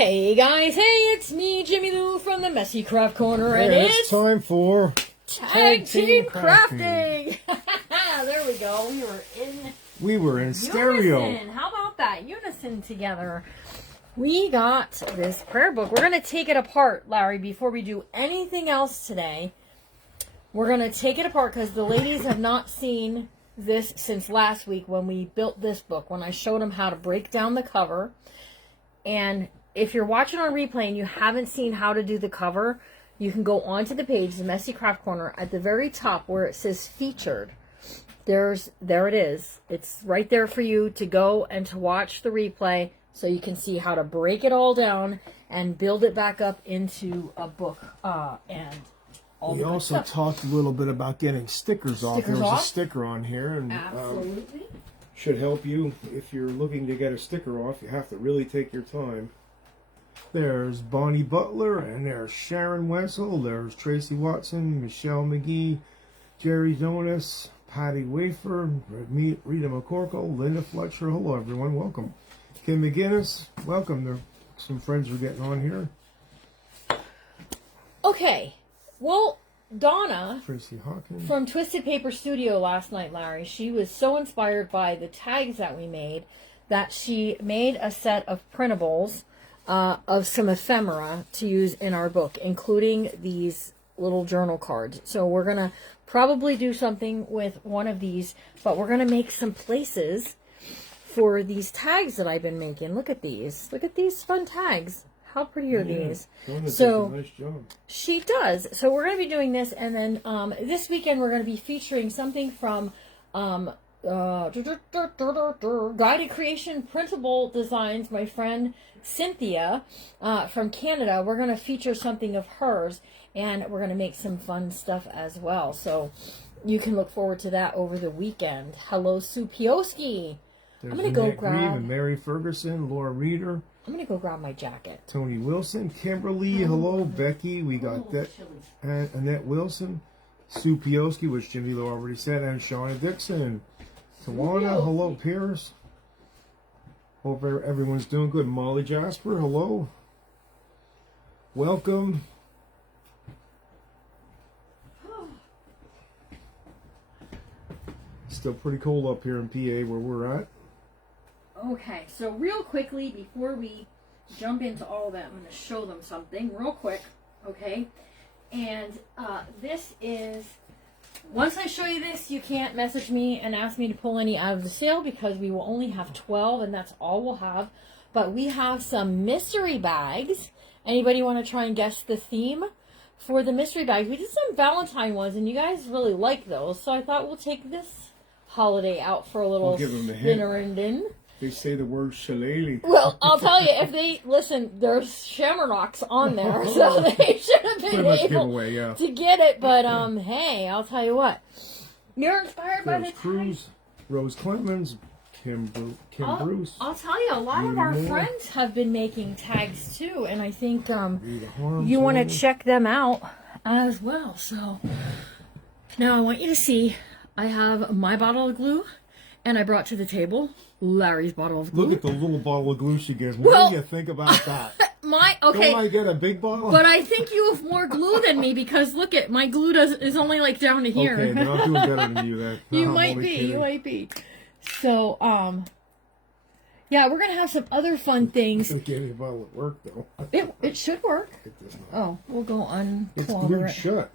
Hey guys, hey, it's me, Jimmy Lou from the Messy Craft Corner, and it's time for Tag Team Crafting. There we go. We were in stereo. Unison. How about that? Unison together. We got this prayer book. We're going to take it apart, Larry, before we do anything else today. We're going to take it apart because the ladies have not seen this since last week when we built this book, when I showed them how to break down the cover. And if you're watching on replay and you haven't seen how to do the cover, you can go onto the page, the Messy Craft Corner, at the very top where it says featured. There it is. It's right there for you to go and to watch the replay so you can see how to break it all down and build it back up into a book. We also talked a little bit about getting stickers off. There was a sticker on here, and absolutely should help you if you're looking to get a sticker off. You have to really take your time. There's Bonnie Butler, and there's Sharon Wessel, there's Tracy Watson, Michelle McGee, Jerry Jonas, Patty Wafer, Rita McCorkle, Linda Fletcher. Hello, everyone. Welcome. Kim McGinnis, welcome. There some friends we're getting on here. Okay. Well, Donna Tracy Hawkins from Twisted Paper Studio last night, Larry, she was so inspired by the tags that we made that she made a set of printables of some ephemera to use in our book, including these little journal cards. So we're going to probably do something with one of these, but we're going to make some places for these tags that I've been making. Look at these. Look at these fun tags. How pretty are these? So does a nice job. She does. So we're going to be doing this, and then this weekend we're going to be featuring something from Guided Creation Printable Designs. My friend Cynthia from Canada. We're going to feature something of hers, and we're going to make some fun stuff as well. So you can look forward to that over the weekend. Hello, Sue Pioski. I'm going to go grab and Mary Ferguson, Laura Reeder. I'm going to go grab my jacket. Tony Wilson, Kimberly, hello, Becky. We got that, and Annette Wilson, Sue Pioski, which Jimmy Lou already said, and Shauna Dixon. Tawana, hello, Pierce. Hope everyone's doing good. Molly Jasper, hello. Welcome. Still pretty cold up here in PA where we're at. Okay, so real quickly, before we jump into all of that, I'm going to show them something real quick, okay? And this is, once I show you this, you can't message me and ask me to pull any out of the sale because we will only have 12, and that's all we'll have. But we have some mystery bags. Anybody want to try and guess the theme for the mystery bags? We did some Valentine ones, and you guys really like those, so I thought we'll take this holiday out for a little spinner and in. They say the word shillelagh. Well, I'll tell you, if they listen, there's shamrocks on there, so they should have been able to get it. But hey, I'll tell you what, you're inspired by the Cruz, Rose Clemens, Kim Bruce. I'll tell you, a lot of our friends have been making tags too, and I think you want to check them out as well. So now I want you to see, I have my bottle of glue, and I brought to the table Larry's bottle of glue. Look at the little bottle of glue she gives me. What do you think about that? Okay. Don't I get a big bottle? But I think you have more glue than me because look at my glue is only like down to here. Okay, then I'm doing better than you then. You might be. So yeah, we're gonna have some other fun things. It can't even work though. It should work. Oh, we'll go on. It's glued shut.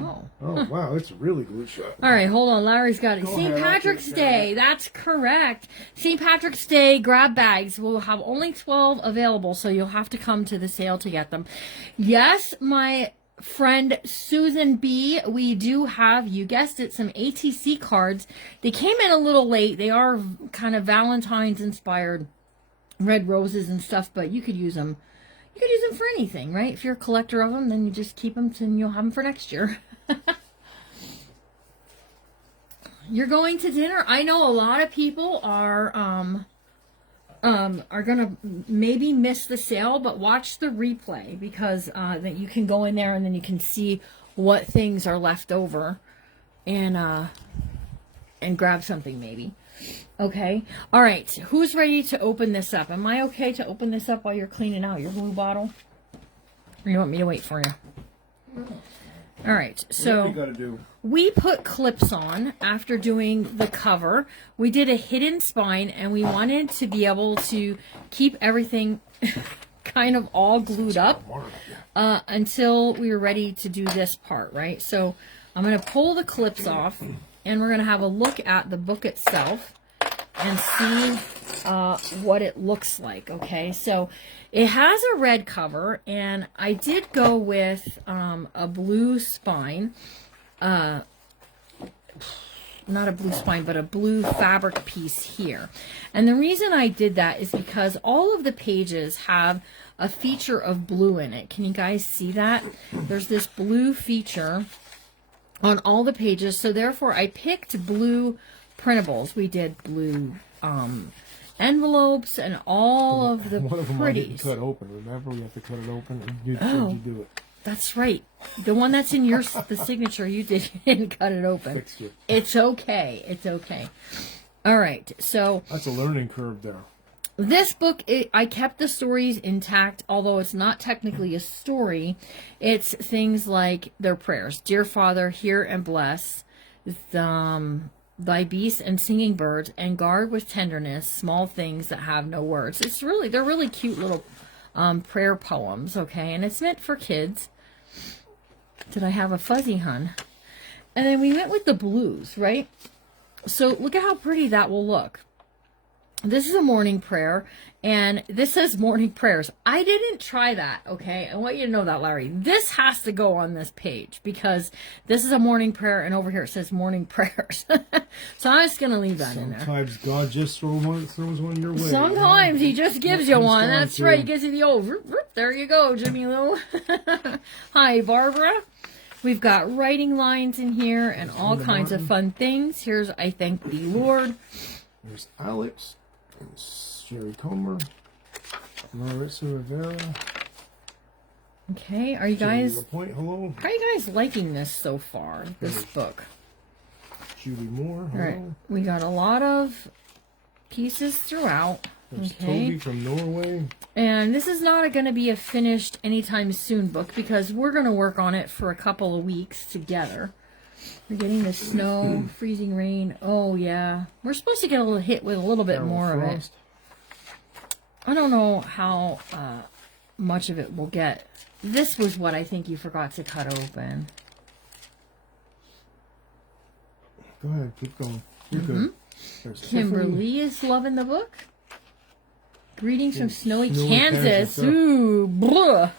Oh, wow, it's really glued shut. All right, hold on. Larry's got it. St. Patrick's Day. That's correct. St. Patrick's Day grab bags. We'll have only 12 available, so you'll have to come to the sale to get them. Yes, my friend Susan B., we do have, you guessed it, some ATC cards. They came in a little late. They are kind of Valentine's inspired, red roses and stuff, but you could use them. You could use them for anything, right? If you're a collector of them, then you just keep them and you'll have them for next year. You're going to dinner. I know a lot of people are gonna maybe miss the sale, but watch the replay because that you can go in there and then you can see what things are left over and grab something maybe. Okay. All right. Who's ready to open this up? Am I okay to open this up while you're cleaning out your glue bottle? Or you want me to wait for you? All right. So what do we gotta do? We put clips on after doing the cover. We did a hidden spine, and we wanted to be able to keep everything kind of all glued up until we were ready to do this part, right? So I'm going to pull the clips off, and we're going to have a look at the book itself and see what it looks like, okay? So it has a red cover, and I did go with a blue spine. Not a blue spine, but a blue fabric piece here. And the reason I did that is because all of the pages have a feature of blue in it. Can you guys see that? There's this blue feature on all the pages, so therefore I picked blue printables. We did blue envelopes and all of the one of them pretties. I didn't cut open. Remember, we have to cut it open. And you said you do it. That's right. The one that's in the signature, you didn't cut it open. Fixed it. It's okay. It's okay. All right. So that's a learning curve there. This book, I kept the stories intact, although it's not technically a story. It's things like their prayers. Dear Father, hear and bless thy beasts and singing birds, and guard with tenderness small things that have no words. They're really cute little prayer poems, okay? And it's meant for kids. Did I have a fuzzy, hun? And then we went with the blues, right? So look at how pretty that will look. This is a morning prayer, and this says morning prayers. I didn't try that, okay? I want you to know that, Larry. This has to go on this page because this is a morning prayer, and over here it says morning prayers. So I'm just going to leave that in there. Sometimes God just throws one your way. Sometimes he just gives you one. That's right. He gives you the old, there you go, Jimmy Lou. Hi, Barbara. We've got writing lines in here and all kinds of fun things. Here's I Thank the Lord. There's Alex. Sherry Comer, Marissa Rivera. Okay, are you guys? Hello. How are you guys liking this so far? This book. Judy Moore. Hello. All right, we got a lot of pieces throughout. There's Toby from Norway. And this is not going to be a finished anytime soon book because we're going to work on it for a couple of weeks together. We're getting the snow, freezing rain. Oh, yeah. We're supposed to get a little hit with a little bit more of it. I don't know how much of it we'll get. This was what I think you forgot to cut open. Go ahead. Keep going. You're good. Kimberly is loving the book. Greetings from snowy Kansas. Ooh, blah.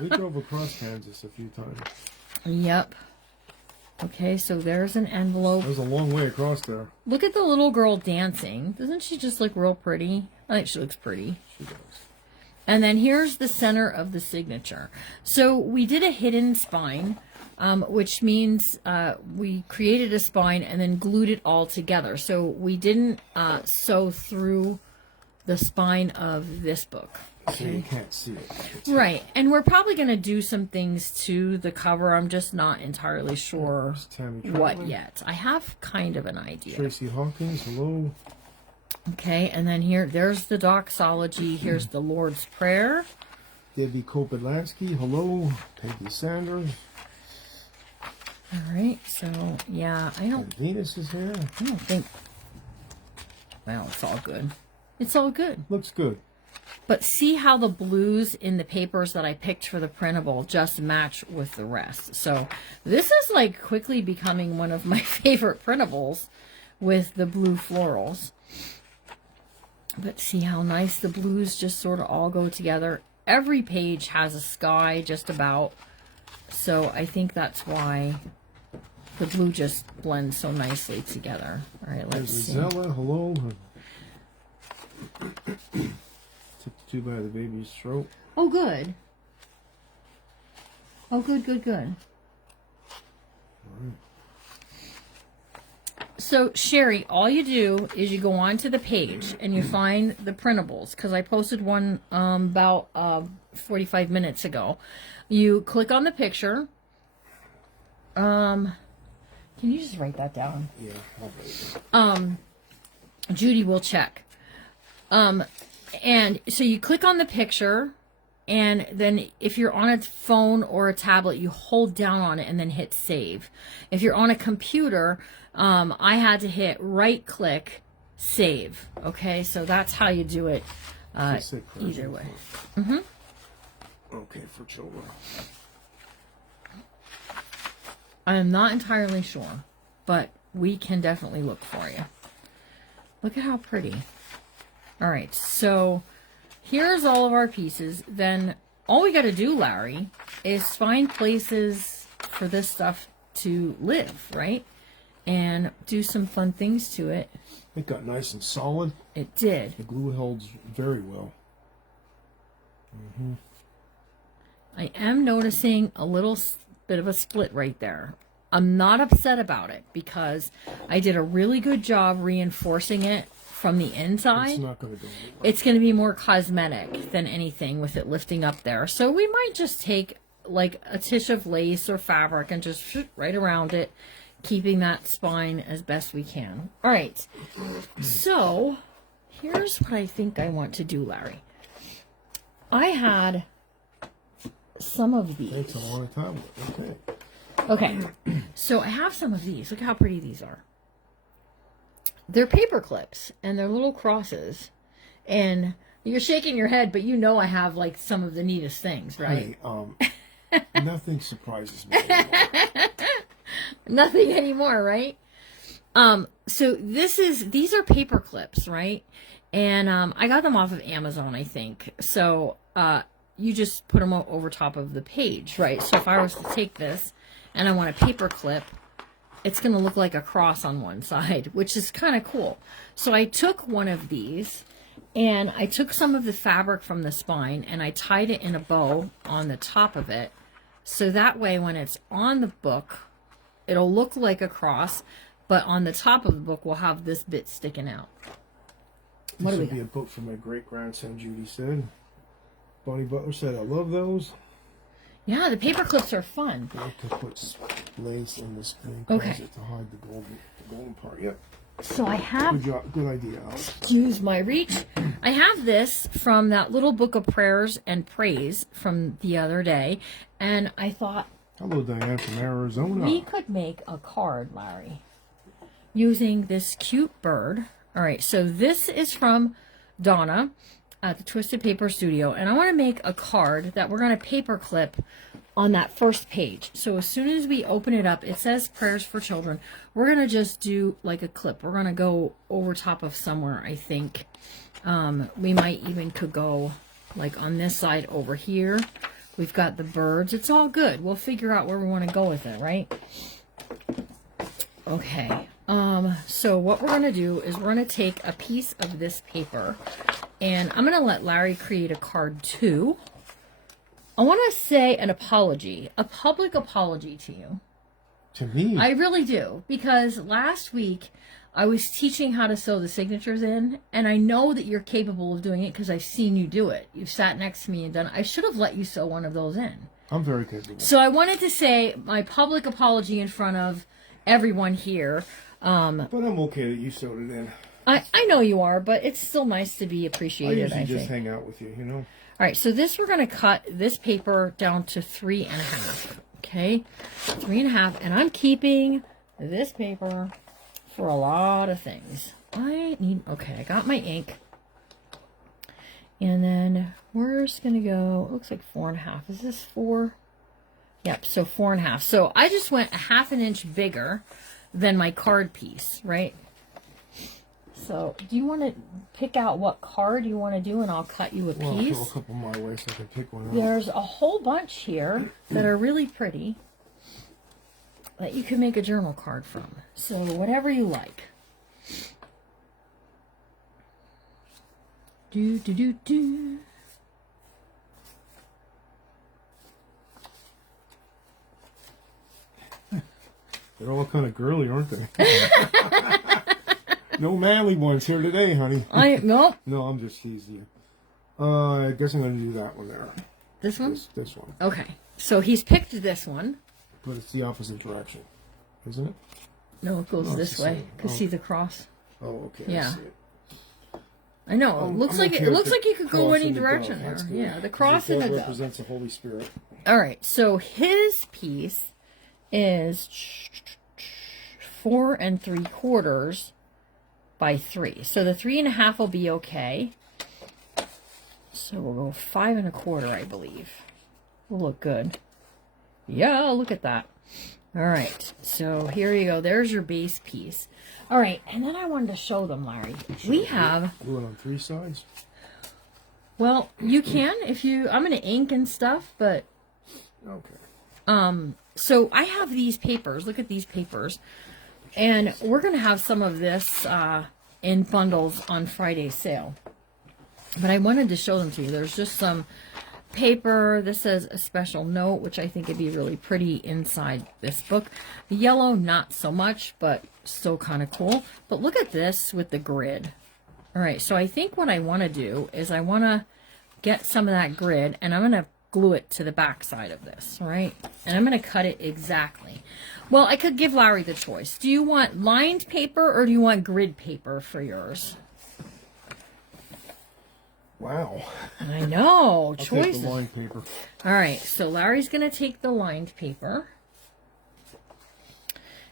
We drove across Kansas a few times. Yep. Okay, so there's an envelope. There's a long way across there. Look at the little girl dancing. Doesn't she just look real pretty? I think she looks pretty. She does. And then here's the center of the signature. So we did a hidden spine, which means we created a spine and then glued it all together. So we didn't sew through the spine of this book. So you can't see it. Right. And we're probably going to do some things to the cover. I'm just not entirely sure what yet. I have kind of an idea. Tracy Hawkins, hello. Okay, and then there's the doxology. Here's the Lord's Prayer. Debbie Kopodlansky, hello. Peggy Sanders. All right, so, yeah, And Venus is here. I don't think... Well, it's all good. It's all good. Looks good. But see how the blues in the papers that I picked for the printable just match with the rest. So this is like quickly becoming one of my favorite printables with the blue florals. But see how nice the blues just sort of all go together. Every page has a sky just about. So I think that's why the blue just blends so nicely together. All right, let's see. Zella, hello. Took two by the baby's throat. Oh, good. Oh, good, good, good. All right. So, Sherry, all you do is you go onto the page and you find the printables, because I posted one about 45 minutes ago. You click on the picture. Can you just write that down? Yeah, I'll write it. Judy will check. And so you click on the picture, and then if you're on a phone or a tablet, you hold down on it and then hit save. If you're on a computer, I had to hit right click, save. Okay, so that's how you do it either way. Mm-hmm. Okay, for children. I am not entirely sure, but we can definitely look for you. Look at how pretty. All right, so here's all of our pieces. Then all we got to do, Larry, is find places for this stuff to live, right? And do some fun things to it. It got nice and solid. It did. The glue holds very well. Mm-hmm. I am noticing a little bit of a split right there. I'm not upset about it because I did a really good job reinforcing it from the inside. It's not going to go anywhere. It's going to be more cosmetic than anything with it lifting up there. So we might just take like a tissue of lace or fabric and just right around it, keeping that spine as best we can. All right. So here's what I think I want to do, Larry. I had some of these. Takes a long time. Okay. Okay. So I have some of these. Look how pretty these are. They're paper clips and they're little crosses. And you're shaking your head, but you know I have like some of the neatest things, right? Hey, nothing surprises me anymore. Nothing anymore, right? So these are paper clips, right? And I got them off of Amazon, I think. So you just put them over top of the page, right? So if I was to take this and I want a paper clip, it's going to look like a cross on one side, which is kind of cool. So I took one of these and I took some of the fabric from the spine and I tied it in a bow on the top of it. So that way when it's on the book, it'll look like a cross, but on the top of the book, we'll have this bit sticking out. This would be a book for my great-grandson, Judy said. Bonnie Butler said, I love those. Yeah, the paper clips are fun. I like to put lace in this green closet to hide the golden part. Yep. So I have... Good job. Good idea, Alex. Excuse my reach. I have this from that little book of prayers and praise from the other day. And I thought... Hello, Diane from Arizona. We could make a card, Larry, using this cute bird. All right, so this is from Donna at the Twisted Paper Studio, and I want to make a card that we're going to paper clip on that first page. So as soon as we open it up, it says Prayers for Children. We're going to just do like a clip. We're going to go over top of somewhere, I think. We might even could go like on this side over here. We've got the birds. It's all good. We'll figure out where we want to go with it, right? Okay. So what we're going to do is we're going to take a piece of this paper and I'm going to let Larry create a card too. I want to say an apology, a public apology to you. To me? I really do, because last week I was teaching how to sew the signatures in, and I know that you're capable of doing it because I've seen you do it. You've sat next to me and done it. I should have let you sew one of those in. I'm very capable. So I wanted to say my public apology in front of everyone here. But I'm okay that you sewed it in. I know you are, but it's still nice to be appreciated, I usually just hang out with you, you know. All right, so this we're going to cut this paper down to 3.5. Okay, 3.5, and I'm keeping this paper for a lot of things. Okay, I got my ink. And then we're just going to go, it looks like 4.5. Is this 4? Yep, so 4.5. So I just went 1/2 inch bigger than my card piece, right? So do you want to pick out what card you want to do and I'll cut you a piece? I'll throw a couple my way so I can pick one out. There's a whole bunch here that are really pretty that you can make a journal card from. So whatever you like. Do. They're all kind of girly, aren't they? No manly ones here today, honey. No. No, I'm just teasing you. I guess I'm going to do that one there. This one? This one. Okay. So he's picked this one. But it's the opposite direction, isn't it? No, it goes this way. Because see the cross? Oh, okay. Yeah. I know. It looks like it could go any direction there. Yeah, the cross and the dove represents the Holy Spirit. All right. So his piece is 4 3/4 by 3. So the 3 1/2 will be okay. So we'll go 5 1/4, I believe. Will look good. Yeah, look at that. All right. So here you go. There's your base piece. All right, and then I wanted to show them, Larry. We have glue it on 3 sides. Well, you can if you. I'm gonna ink and stuff, but okay. So I have these papers. Look at these papers, and we're gonna have some of this in bundles on Friday's sale. But I wanted to show them to you. There's just some paper. This says a special note, which I think would be really pretty inside this book. The yellow, not so much, but still kind of cool. But look at this with the grid. All right, so I think what I want to do is I want to get some of that grid, and I'm going to glue it to the back side of this, all right? And I'm going to cut it exactly. Well, I could give Larry the choice. Do you want lined paper or do you want grid paper for yours? Wow. I know. I'll Choices. take the lined paper. All right, so Larry's going to take the lined paper.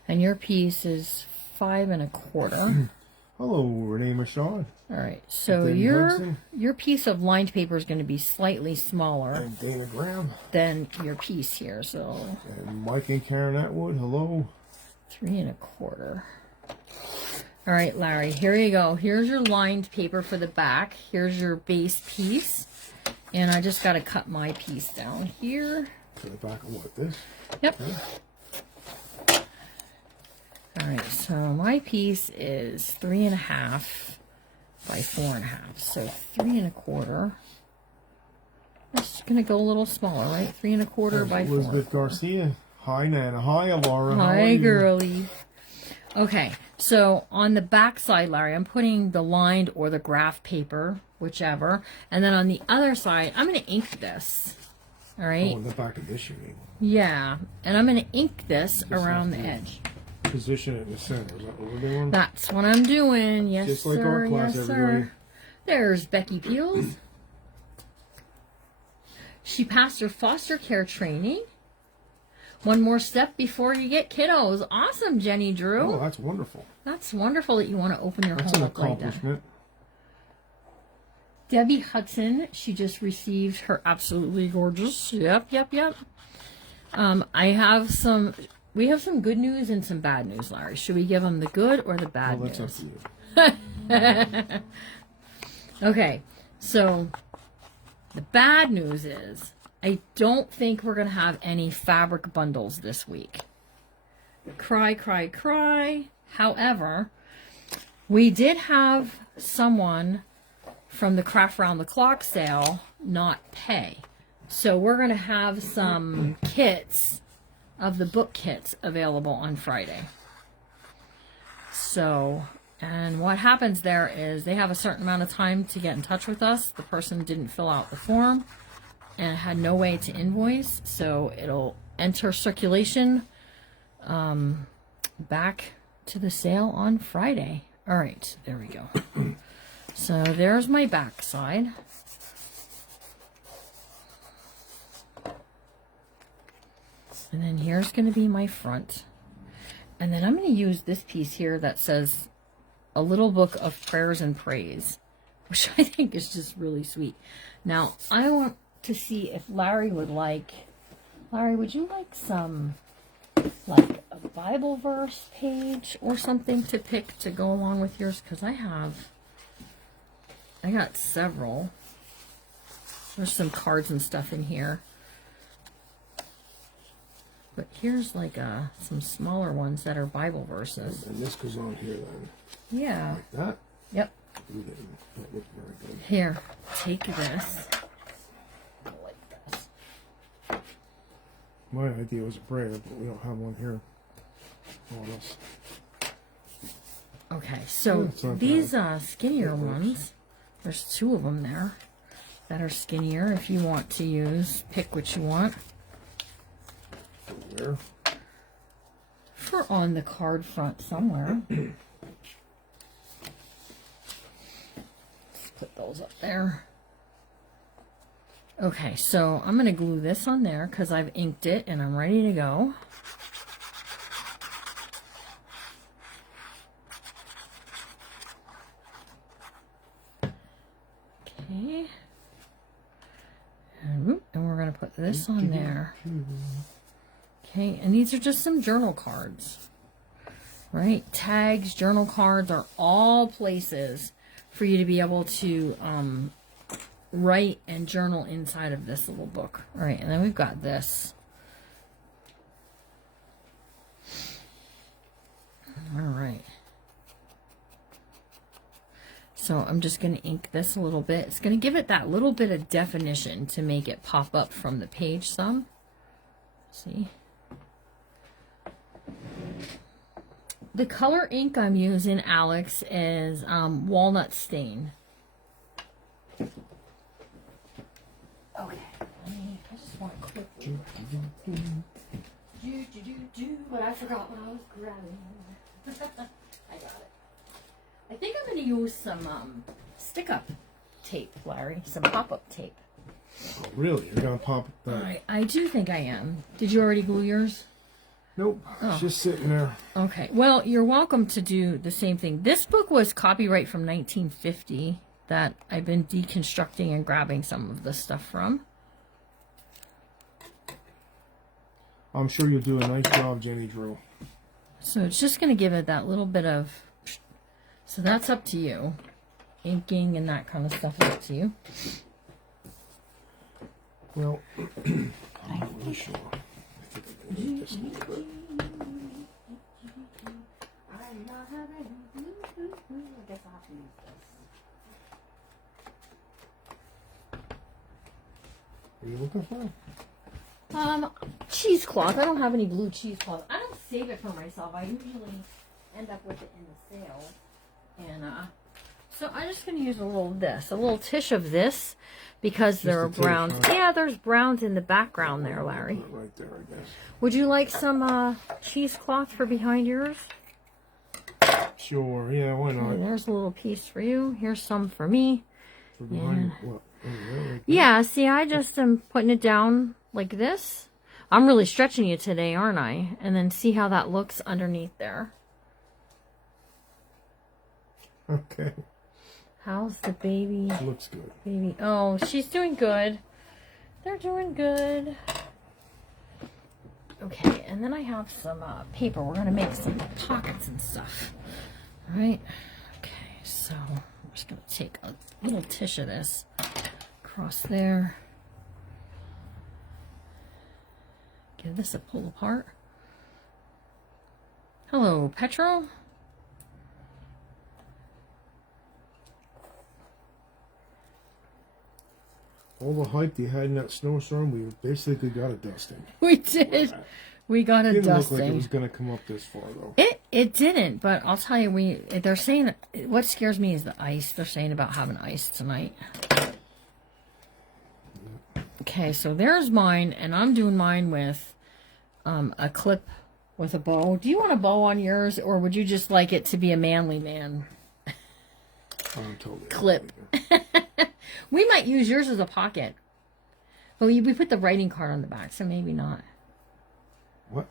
And your piece is 5 1/4. Hello, Renee Michaud. All right, so your piece of lined paper is going to be slightly smaller and Dana Graham than your piece here. So and Mike and Karen Atwood. Hello. 3 1/4. All right, Larry, here you go. Here's your lined paper for the back. Here's your base piece. And I just got to cut my piece down here. To the back of what, this? Yep. Okay. All right, so my piece is 3 1/2 by 4 1/2. So 3 1/4. It's going to go a little smaller, right? 3 1/4 by 4. Elizabeth Garcia. Hi, Nana. Hi, Laura. Hi, girly. Okay, so on the back side, Larry, I'm putting the lined or the graph paper, whichever. And then on the other side, I'm going to ink this. All right? Oh, in the back of this you mean. Yeah, and I'm going to ink this around the edge. Position it in the center. Is that what we're doing? That's what I'm doing. Yes, Just like sir. our class, yes, everybody. sir. There's Becky Peels. She passed her foster care training. One more step before you get kiddos. Awesome, Jenny Drew. Oh, that's wonderful. That's wonderful that you want to open your That's home an up like that. accomplishment. Debbie Hudson, she just received her absolutely gorgeous. Yep. We have some good news and some bad news, Larry. Should we give them the good or the bad Well, that's news? up to you. Okay, so the bad news is I don't think we're going to have any fabric bundles this week. Cry, cry, cry. However, we did have someone from the Craft Round the Clock sale not pay. So we're going to have some kits of the book kits available on Friday. So, and what happens there is they have a certain amount of time to get in touch with us. The person didn't fill out the form and had no way to invoice, so it'll enter circulation back to the sale on Friday. All right, there we go. So there's my back side. And then here's going to be my front. And then I'm going to use this piece here that says A Little Book of Prayers and Praise, which I think is just really sweet. Now, I want to see if Larry would like... Larry, would you like some, like, a Bible verse page or something to pick to go along with yours? Because I got several. There's some cards and stuff in here. But here's like some smaller ones that are Bible verses. And this goes on here then. Yeah. Like that? Yep. Ooh, that looked very good. Here, take this. Go like this. My idea was a prayer, but we don't have one here. Oh, that's... Okay, so these skinnier ones, there's 2 of them there that are skinnier. If you want to use, pick what you want. Where? For on the card front somewhere. bubbles up there. Okay, so I'm going to glue this on there because I've inked it and I'm ready to go. Okay. And we're going to put this on there. Okay, and these are just some journal cards. Right? Tags, journal cards are all places for you to be able to write and journal inside of this little book. All right, and then we've got this. All right. So I'm just going to ink this a little bit. It's going to give it that little bit of definition to make it pop up from the page some. See? The color ink I'm using, Alex, is Walnut Stain. Okay, I just want to quickly. But I forgot what I was grabbing. I got it. I think I'm going to use some stick-up tape, Larry. Some pop-up tape. Oh, really? You're going to pop that? I do think I am. Did you already glue yours? Nope. It's just sitting there. Okay. Well, you're welcome to do the same thing. This book was copyright from 1950 that I've been deconstructing and grabbing some of the stuff from. I'm sure you'll do a nice job, Jenny Drew. So it's just going to give it that little bit of... So that's up to you. Inking and that kind of stuff is up to you. Well, I'm not really sure. I think I'm going to need this a little bit. I'm not having... I guess I'll have to use this. What are you looking for? Cheesecloth. I don't have any blue cheesecloth. I don't save it for myself. I usually end up with it in the sale. And so I'm just going to use a little tish of this because Just there are a tish, browns. huh? Yeah, there's browns in the background there, Larry. Put it right there, I guess. Would you like some cheesecloth for behind yours? Sure. Yeah, why not? And there's a little piece for you. Here's some for me. For behind what? Oh, yeah, right there. Yeah, see, I just am putting it down like this. I'm really stretching you today, aren't I? And then see how that looks underneath there. Okay. How's the baby? Looks good. Baby. Oh, she's doing good. They're doing good. Okay, and then I have some paper. We're going to make some pockets and stuff. All right. Okay, so I'm just going to take a little tish of this across there. Give this a pull apart. Hello, Petro. All the hype they had in that snowstorm, we basically got a dusting. We did. We got a Didn't dusting. look like it was going to come up this far, though. It didn't, but I'll tell you, they're saying, what scares me is the ice. They're saying about having ice tonight. Okay, so there's mine, and I'm doing mine with a clip with a bow. Do you want a bow on yours, or would you just like it to be a manly man I'm totally clip? We might use yours as a pocket. But we put the writing card on the back, so maybe not. What?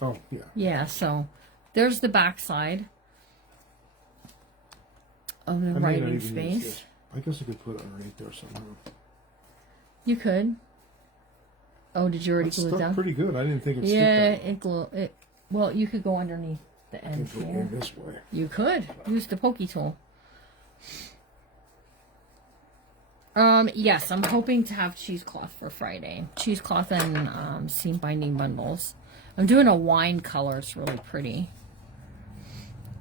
Oh, yeah. Yeah, so there's the back side of the writing space. I guess I could put it underneath there somehow. You could. Oh, did you already glue it Stuck down? pretty good. I didn't think it'd Yeah, stick that well, you could go underneath the well. end If it here. went this way. You could use the pokey tool. Yes, I'm hoping to have cheesecloth for Friday. Cheesecloth and seam binding bundles. I'm doing a wine color. It's really pretty.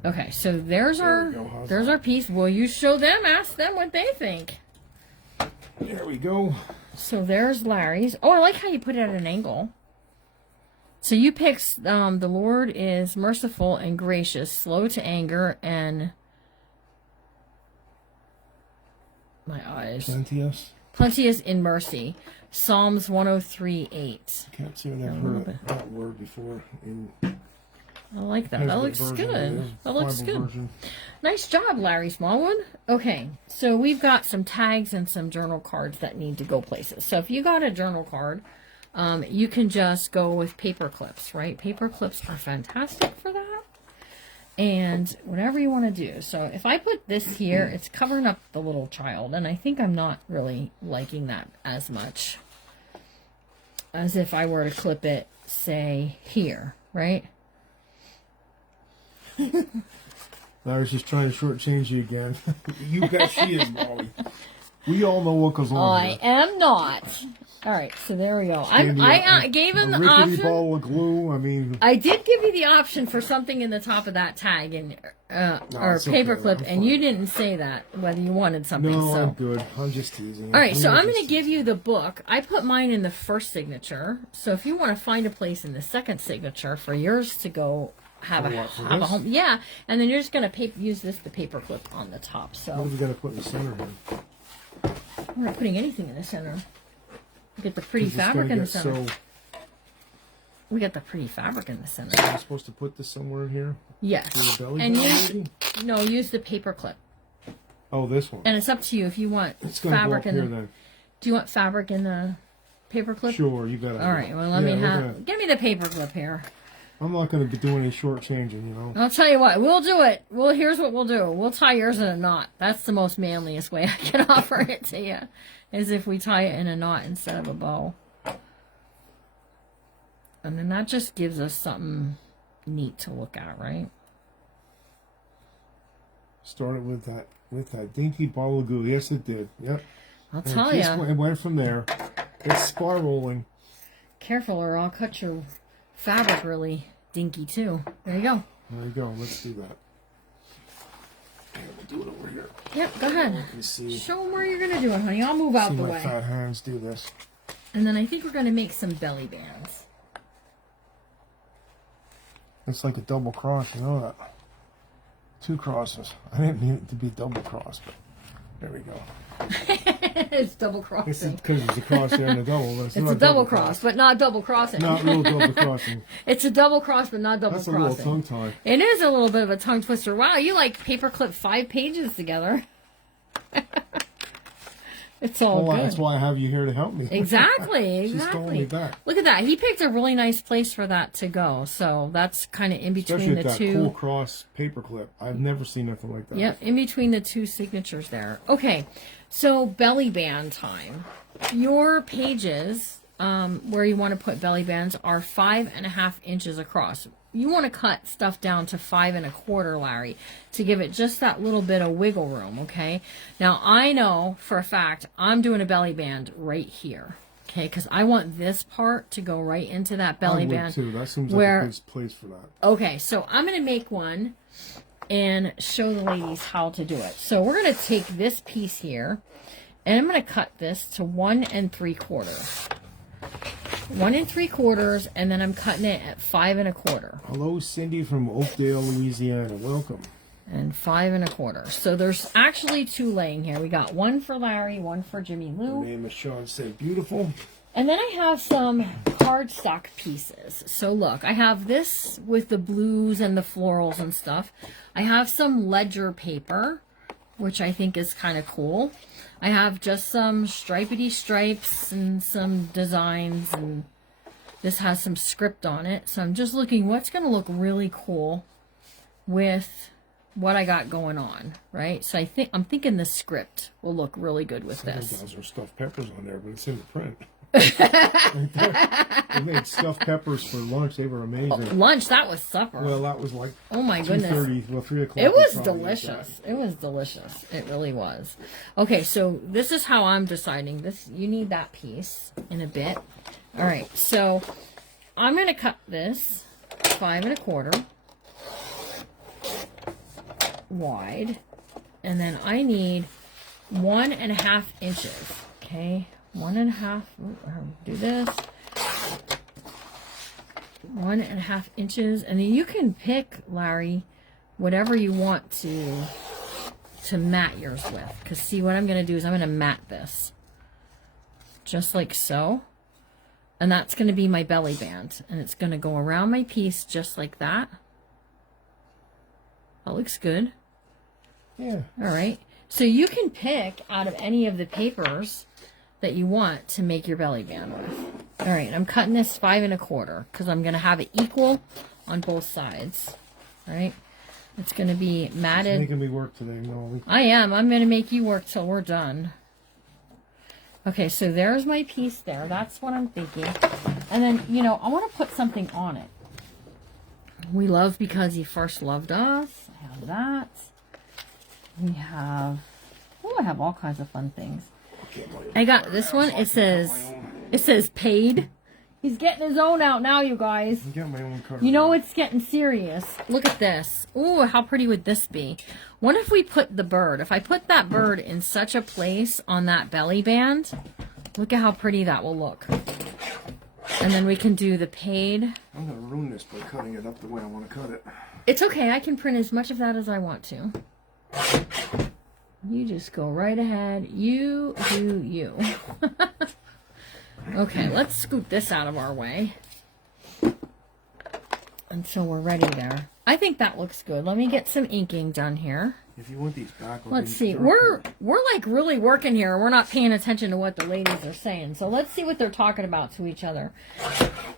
Okay, so there's our piece. Will you show them? Ask them what they think. There we go. So there's Larry's. Oh, I like how you put it at an angle. So you picked, the Lord is merciful and gracious, slow to anger, and my eyes. Plenteous in mercy. Psalms 103:8. Can't say I've heard that word before in I like that. That looks good. That looks good. Nice job, Larry Smallwood. Okay, so we've got some tags and some journal cards that need to go places. So if you got a journal card, you can just go with paper clips, right? Paper clips are fantastic for that. And whatever you want to do. So if I put this here, it's covering up the little child. And I think I'm not really liking that as much as if I were to clip it, say, here, right? I was just trying to shortchange you again. You bet she is, Molly. We all know what goes on here. I am not. All right, so there we go. I gave him the option. Ball of glue. I mean, I did give you the option for something in the top of that tag and or paperclip, okay, and you didn't say that whether you wanted something. No, so. I'm good. I'm just teasing. All right, so I'm going to give you the book. I put mine in the first signature. So if you want to find a place in the second signature for yours to go have a home, yeah, and then you're just going to use this the paperclip on the top. So what are we going to put in the center here? We're not putting anything in the center. We get the pretty fabric in the center. We got the pretty fabric in the center. Am I supposed to put this somewhere in here? Yes. And use the paper clip. Oh, this one. And it's up to you if you want fabric in the. Do you want fabric in the paper clip? Sure, you got it. All right. Well, give me the paper clip here. I'm not going to be doing any shortchanging, you know. I'll tell you what. We'll do it. Well, here's what we'll do. We'll tie yours in a knot. That's the most manliest way I can offer it to you, is if we tie it in a knot instead of a bow. And then that just gives us something neat to look at, right? Started with that dainty ball of glue. Yes, it did. Yep. I'll tell you. It went from there. It's spiraling. Careful, or I'll cut your fabric really dinky too. There you go. There you go. Let's do that. We'll do it over here. Yep, go ahead. Show them where you're going to do it, honey. I'll move out the way. See my fat hands do this. And then I think we're going to make some belly bands. It's like a double cross, you know that. 2 crosses. I didn't mean it to be double cross, but there we go. It's double crossing. It's because it's a cross there and a double. It's a double cross, but not double crossing. Not real double crossing. It's a double cross, but not double crossing. That's a little tongue tie. It is a little bit of a tongue twister. Wow, you like paperclip 5 pages together. It's all good. That's why I have you here to help me. Exactly. She's calling me back. Look at that. He picked a really nice place for that to go. So that's kind of in between the two. Especially that cool cross paperclip. I've never seen nothing like that. Yep, in between the 2 signatures there. Okay, so belly band time. Your pages where you want to put belly bands are 5.5 inches across. You want to cut stuff down to 5 1/4, Larry, to give it just that little bit of wiggle room, okay? Now, I know for a fact I'm doing a belly band right here, okay? Because I want this part to go right into that belly band. Too. That seems like a good place for that. Okay, so I'm going to make one and show the ladies how to do it. So we're going to take this piece here, and I'm going to cut this to 1 3/4. 1 3/4, and then I'm cutting it at 5 1/4. Hello, Cindy from Oakdale, Louisiana. Welcome. And 5 1/4. So there's actually 2 laying here. We got 1 for Larry, 1 for Jimmy Lou. Her name is Sean. Say beautiful. And then I have some cardstock pieces. So look, I have this with the blues and the florals and stuff. I have some ledger paper, which I think is kind of cool. I have just some stripedy stripes and some designs, and this has some script on it. So I'm just looking what's going to look really cool with what I got going on, right? So I'm thinking the script will look really good with this. Those are stuffed peppers on there, but it's in the print. They made stuffed peppers for lunch. They were amazing. Oh, lunch? That was supper. Well, that was like oh my goodness, 2:30, well, 3 o'clock. It was delicious. It was delicious. It really was. Okay, so this is how I'm deciding. This you need that piece in a bit. All right, so I'm going to cut this 5 1/4 wide, and then I need 1 1/2 inches. Okay. 1 1/2, do this, 1 1/2 inches, and then you can pick, Larry, whatever you want to mat yours with, because see what I'm going to do is I'm going to mat this, just like so, and that's going to be my belly band, and it's going to go around my piece just like that, That looks good. Yeah. All right. So you can pick out of any of the papers that you want to make your belly band with. All right. I'm cutting this 5 1/4 because I'm going to have it equal on both sides. All right. It's going to be matted. It's making me work today, Molly. I am. I'm going to make you work till we're done. Okay, so there's my piece there. That's what I'm thinking. And then, you know, I want to put something on it. We love because he first loved us. I have that. We have, oh, I have all kinds of fun things. I got this one. It says paid. He's getting his own out now, you guys. I got my own card. You know it's getting serious. Look at this. Ooh, how pretty would this be? What if we put the bird? If I put that bird in such a place on that belly band, look at how pretty that will look. And then we can do the paid. I'm going to ruin this by cutting it up the way I want to cut it. It's okay. I can print as much of that as I want to. You just go right ahead. You do you. Okay, let's scoot this out of our way. Until we're ready there. I think that looks good. Let me get some inking done here. If you want these back, let's see. We're like really working here. We're not paying attention to what the ladies are saying. So let's see what they're talking about to each other.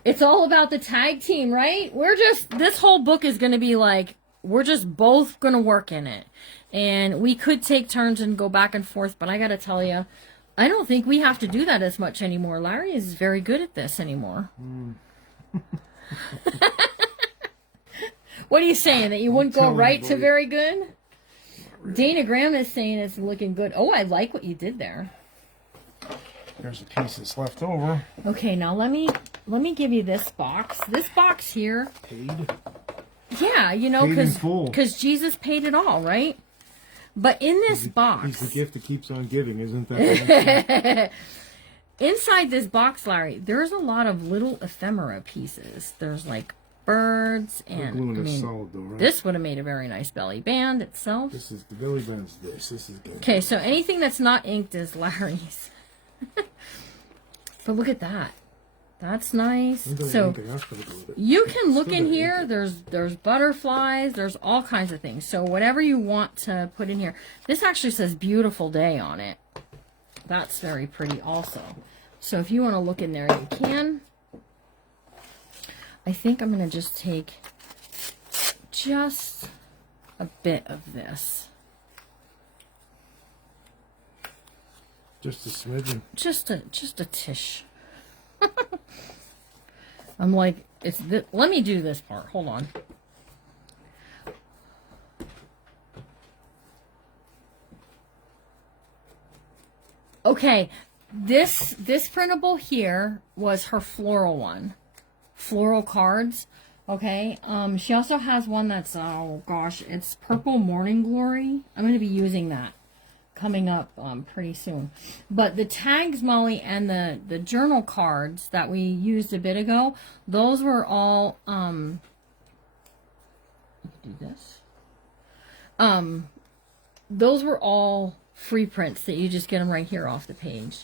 It's all about the tag team, right? This whole book is going to be like, we're just both going to work in it. And we could take turns and go back and forth, but I got to tell you, I don't think we have to do that as much anymore. Larry is very good at this anymore. What are you saying? That you wouldn't go right to very good? Really. Dana Graham is saying it's looking good. Oh, I like what you did there. There's a piece that's left over. Okay, now let me give you this box. This box here. Paid? Yeah, you know, because Jesus paid it all, right? But in this box... He's the gift that keeps on giving, isn't that? Inside this box, Larry, there's a lot of little ephemera pieces. There's like birds and... solid though, right? This would have made a very nice belly band itself. This is the belly band's this. This is good. Okay, so anything that's not inked is Larry's. But look at that. That's nice. So you can look in here. There's butterflies. There's all kinds of things. So whatever you want to put in here. This actually says beautiful day on it. That's very pretty also. So if you want to look in there, you can. I think I'm going to just take just a bit of this. Just a smidgen. Just a tish. I'm like, let me do this part. Hold on. Okay, this printable here was her floral one. Floral cards. Okay. She also has one that's, oh gosh, it's Purple Morning Glory. I'm going to be using that coming up pretty soon. But the tags, Molly, and the journal cards that we used a bit ago, those were all you can do this. Those were all free prints that you just get them right here off the page.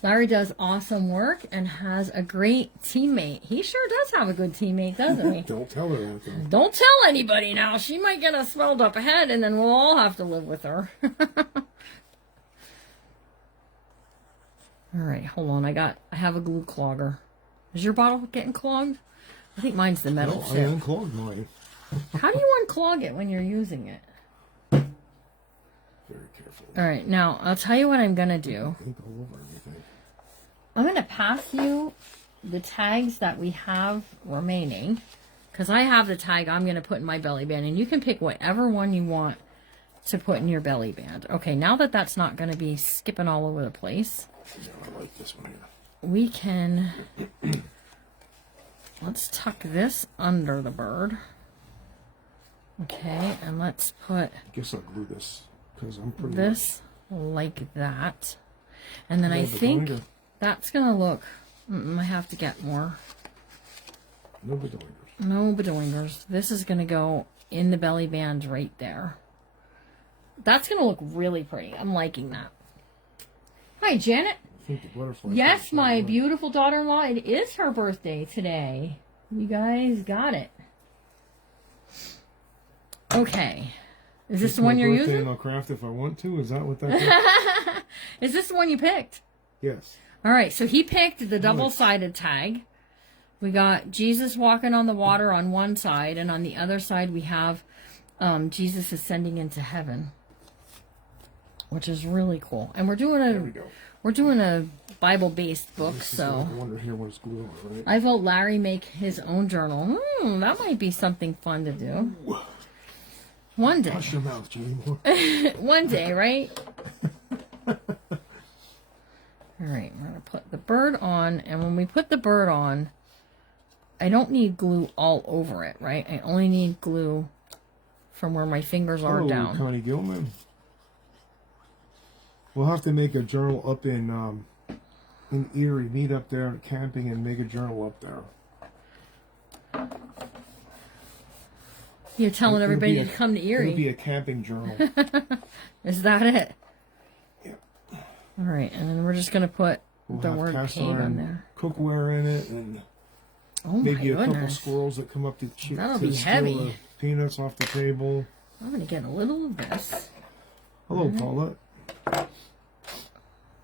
Larry does awesome work and has a great teammate. He sure does have a good teammate, doesn't he? Don't tell her anything. Don't tell anybody now. She might get us swelled up ahead and then we'll all have to live with her. All right, hold on. I have a glue clogger. Is your bottle getting clogged? I think mine's the metal chip. I unclogged mine. How do you unclog it when you're using it? Very careful. All right, now I'll tell you what I'm going to do. Ink all over everything. I'm going to pass you the tags that we have remaining. Because I have the tag I'm going to put in my belly band. And you can pick whatever one you want to put in your belly band. Okay, now that that's not going to be skipping all over the place. Yeah, I like this one here. We can... Let's tuck this under the bird. Okay, and let's put... I guess I'll glue this. Because I'm pretty this like that. And then I think that's going to look... I have to get more. No bedoingers. No bedoingers. This is going to go in the belly band right there. That's going to look really pretty. I'm liking that. Hi, Janet. I think the butterfly. Yes, my beautiful daughter-in-law. It is her birthday today. You guys got it. Okay. Is this the one you're using? And I'll craft if I want to. Is that what that is? Is this the one you picked? Yes. All right. So he picked the double-sided tag. We got Jesus walking on the water on one side, and on the other side we have Jesus ascending into heaven, which is really cool. And we're doing a Bible-based book, so I wonder here where's glue, right? I vote Larry make his own journal. That might be something fun to do. One day. Hush your mouth, Judy. One day, right? All right, we're gonna put the bird on, and when we put the bird on, I don't need glue all over it, right? I only need glue from where my fingers are down. Connie Gilman. We'll have to make a journal up in Erie. Meet up there camping and make a journal up there. You're telling everybody to come to Erie. It'll be a camping journal. Is that it? Yeah. All right, and then we're just going to put the word paid on there. Cookware in it, and maybe a couple squirrels that come up to chew. That'll be heavy. Peanuts off the table. I'm going to get a little of this. Hello, Paula.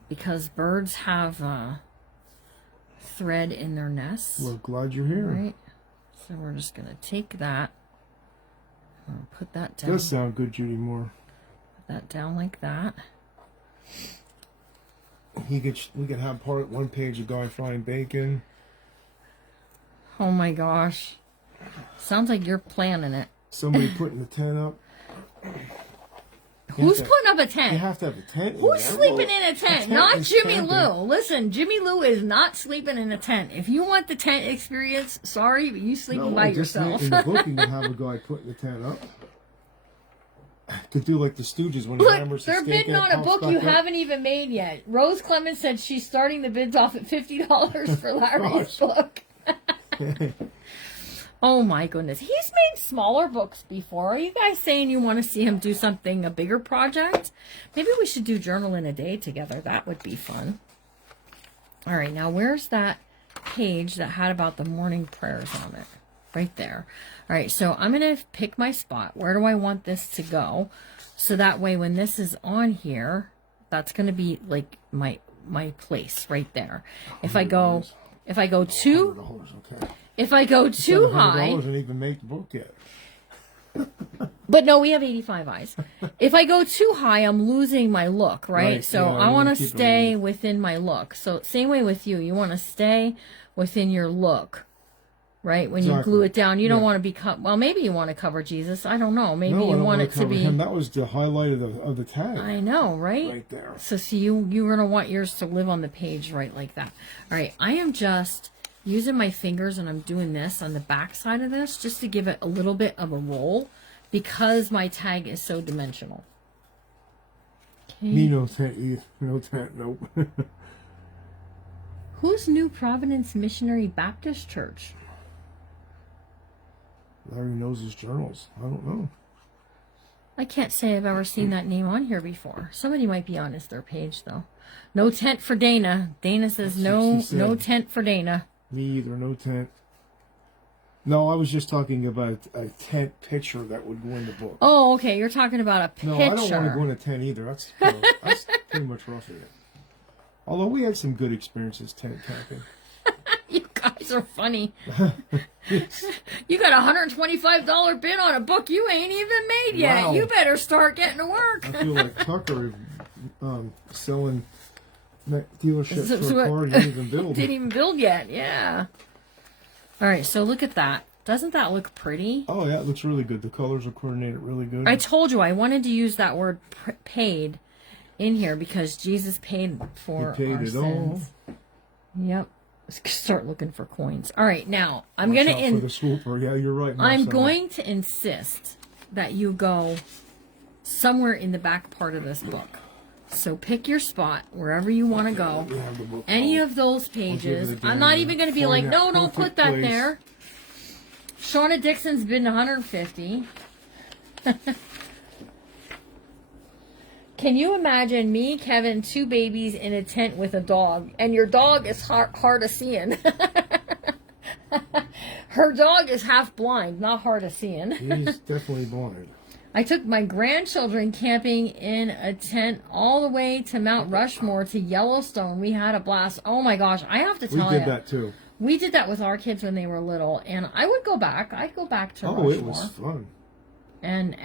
Because birds have thread in their nests. We're glad you're here. Right. So we're just going to take that. I'll put that down. Does sound good, Judy Moore. Put that down like that. We could have one page of Guy frying bacon. Oh my gosh. Sounds like you're planning it. Somebody putting the tent up. Who's putting up a tent? You have to have a tent. Who's sleeping in a tent? Not Jimmy Lou. Listen, Jimmy Lou is not sleeping in a tent. If you want the tent experience, sorry, but you sleeping by yourself. In the book, you can have a guy putting the tent up. Could do like the Stooges when he hammers the they're steak bidding on a book you haven't even made yet. Rose Clemens said she's starting the bids off at $50 for Larry's book. Oh my goodness. He's made smaller books before. Are you guys saying you want to see him do something, a bigger project? Maybe we should do Journal in a Day together. That would be fun. All right, now where's that page that had about the morning prayers on it? Right there. All right, so I'm going to pick my spot. Where do I want this to go? So that way when this is on here, that's going to be like my place right there. If I go too high, and even make the book yet. But no, we have 85 eyes. If I go too high, I'm losing my look, right? So I want to stay within my look. So same way with you. You want to stay within your look, right? When you glue it down, you don't want to be cut. Well, maybe you want to cover Jesus. I don't know. Maybe you want it to be. Him. That was the highlight of the tag. I know, right? Right there. So see, you're gonna want yours to live on the page right like that. All right, I am just using my fingers and I'm doing this on the back side of this just to give it a little bit of a roll because my tag is so dimensional. Okay. Me no tent, nope. Who's New Providence Missionary Baptist Church? Larry knows his journals. I don't know. I can't say I've ever seen that name on here before. Somebody might be on their page though. No tent for Dana. Dana says no tent for Dana. Me either, no tent. No, I was just talking about a tent picture that would go in the book. Oh, okay. You're talking about a picture. No, I don't want to go in a tent either. That's pretty much rough here. Although we had some good experiences tent camping. You guys are funny. You got a $125 bid on a book you ain't even made yet. Wow. You better start getting to work. I feel like Tucker selling dealerships for a car he didn't even build. Didn't even build yet, yeah. All right, so look at that. Doesn't that look pretty? Oh, yeah, it looks really good. The colors are coordinated really good. I told you I wanted to use that word paid in here because Jesus paid for our sins. All. Yep. Let's start looking for coins. All right, now I'm going to for the swooper. Yeah, you're right. I'm going to insist that you go somewhere in the back part of this book. So pick your spot wherever you want to go. Any of those pages. I'm not even going to be like, no, don't put that there. Shauna Dixon's been 150. Can you imagine me, Kevin, two babies in a tent with a dog, and your dog is hard of seeing? Her dog is half blind, not hard of seeing. He's definitely blind. I took my grandchildren camping in a tent all the way to Mount Rushmore to Yellowstone. We had a blast. Oh my gosh, I have to tell you. We did that too. We did that with our kids when they were little, and I would go back. I'd go back to Rushmore. Oh, it was fun. And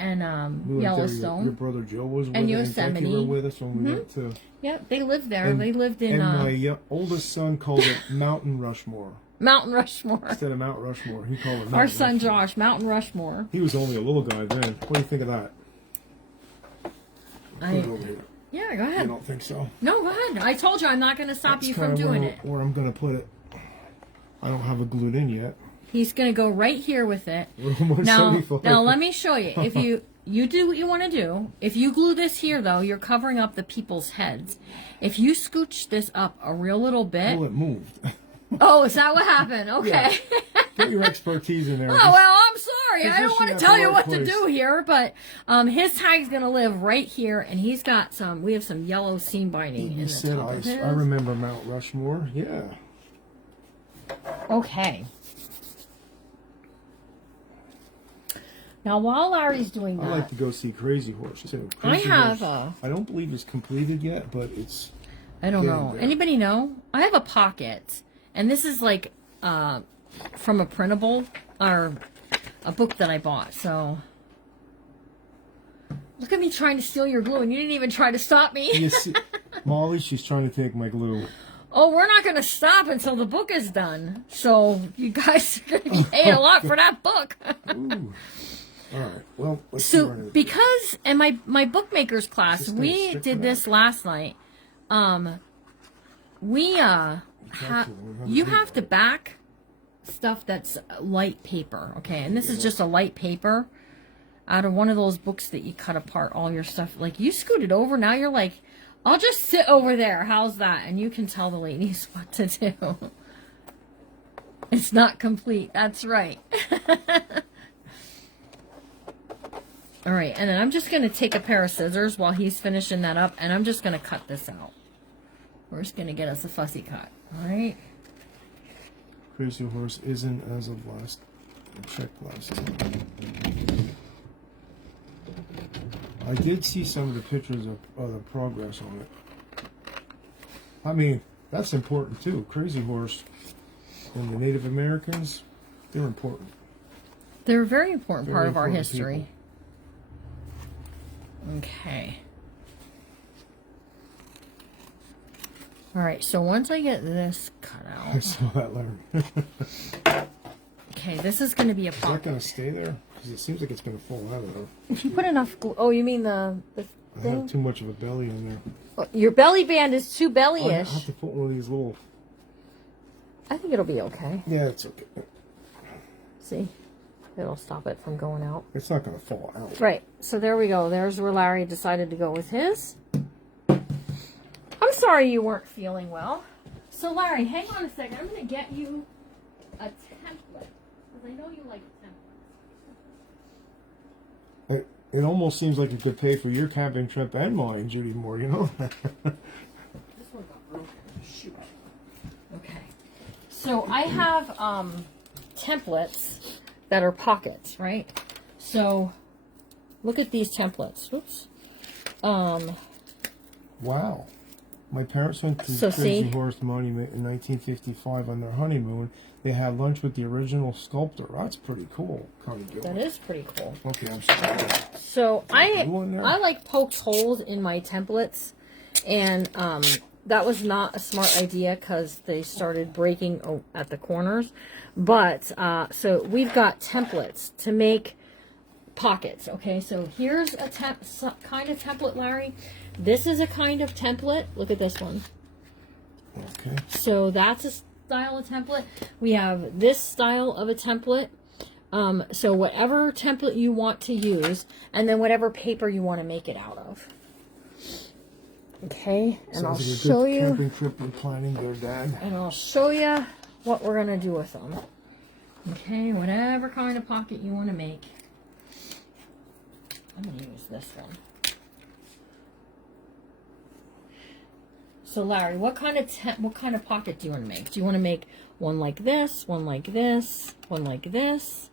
Yellowstone. Your brother Joe was with us. And Yosemite. And you were with us when we went to... Yeah, they lived there. They lived in... And my oldest son called it Mountain Rushmore. Mountain Rushmore. Instead of Mount Rushmore, he called it Mountain Our son Rushmore. Josh, Mountain Rushmore. He was only a little guy then. What do you think of that? Put it over here. Yeah, go ahead. You don't think so? No, go ahead. I told you I'm not going to stop you from doing it. Where I'm going to put it. I don't have it glued in yet. He's going to go right here with it. Now let me show you. If you do what you want to do. If you glue this here, though, you're covering up the people's heads. If you scooch this up a real little bit... Oh, it moved. Oh, is that what happened? Okay. Yeah. Get your expertise in there. Oh, well, I'm sorry. I don't want to tell you what to do here, but his tag's going to live right here, and he's got some, we have some yellow seam binding in the top of his. I remember Mount Rushmore, yeah. Okay. Now, while Larry's doing that... I like to go see Crazy Horse, too. I don't believe it's completed yet, but it's... I don't know. There. Anybody know? I have a pocket, and this is like from a printable, or a book that I bought, so... Look at me trying to steal your glue, and you didn't even try to stop me. You see, Molly, she's trying to take my glue. Oh, we're not going to stop until the book is done. So, you guys are going to be paying a lot for that book. Ooh. All right. Well, let's so because in my bookmakers class, we did this last night. You have to back stuff that's light paper, okay? And this is just a light paper out of one of those books that you cut apart all your stuff. Like, you scoot it over, now you're like, I'll just sit over there. How's that? And you can tell the ladies what to do. It's not complete. That's right. All right, and then I'm just going to take a pair of scissors while he's finishing that up, and I'm just going to cut this out. We're just going to get us a fussy cut. All right. Crazy Horse isn't as of last. Check last time. I did see some of the pictures of the progress on it. I mean, that's important too. Crazy Horse and the Native Americans, they're important. They're a very important part of our history. People. Okay. All right, so once I get this cut out. I saw that, Larry. Okay, this is going to be a pocket. Is that going to stay there? Because it seems like it's going to fall out of there. If you put enough glue. Oh, you mean the thing? I have too much of a belly in there. Oh, your belly band is too belly-ish. I have to put one of these little... I think it'll be okay. Yeah, it's okay. See? It'll stop it from going out. It's not going to fall out. Right. So there we go. There's where Larry decided to go with his. I'm sorry you weren't feeling well. So Larry, hang on a second. I'm going to get you a template. Because I know you like templates. It almost seems like it could pay for your camping trip and mine, Judy Moore, you know? This one got broken. Shoot. Okay. So I have templates that are pockets, right? So look at these templates. Oops. Wow. My parents went to Crazy Horse Monument in 1955 on their honeymoon. They had lunch with the original sculptor. That's pretty cool. That is pretty cool. Okay, I'm sorry. So I like poked holes in my templates, and that was not a smart idea because they started breaking at the corners. But so we've got templates to make pockets. Okay, so here's a kind of template, Larry. This is a kind of template. Look at this one. Okay. So that's a style of template. We have this style of a template. So whatever template you want to use, and then whatever paper you want to make it out of. Okay, and I'll show you. Camping trip we're planning there, Dad. And I'll show you what we're gonna do with them. Okay, whatever kind of pocket you want to make. I'm gonna use this one. So Larry, what kind of pocket do you want to make? Do you want to make one like this, one like this, one like this?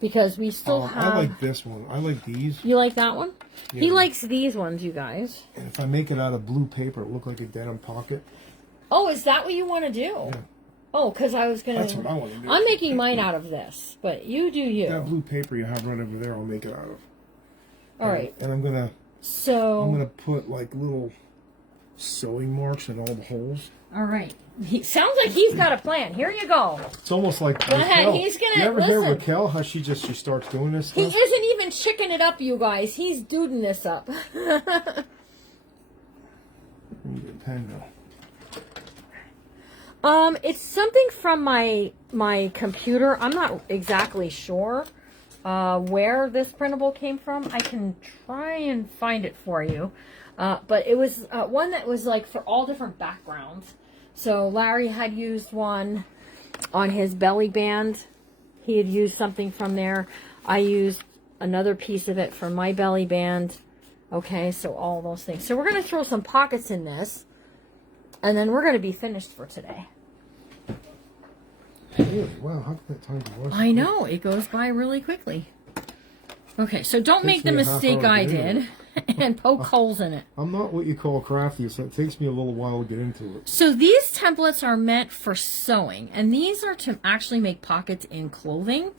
Because we still have... I like this one. I like these. You like that one? Yeah. He likes these ones, you guys. And if I make it out of blue paper, it'll look like a denim pocket. Oh, is that what you want to do? Yeah. Oh, because I was going to... That's what I want to do. I'm making mine out of this, but you do you. That blue paper you have right over there, I'll make it out of. All right. And I'm going to put like little sewing marks in all the holes. All right. He sounds like he's got a plan. Here you go. It's almost like Go ahead. He's gonna. You ever hear Raquel? How she starts doing this stuff? He isn't even chicking it up, you guys. He's duding this up. Get a pen now. It's something from my computer. I'm not exactly sure where this printable came from. I can try and find it for you. But it was one that was like for all different backgrounds. So Larry had used one on his belly band. He had used something from there. I used another piece of it for my belly band. Okay, so all those things. So we're going to throw some pockets in this. And then we're going to be finished for today. Really? Wow, how did that time go? I know, it goes by really quickly. Okay, so don't make the mistake I did and poke holes in it. I'm not what you call crafty, so it takes me a little while to get into it. So these templates are meant for sewing, and these are to actually make pockets in clothing.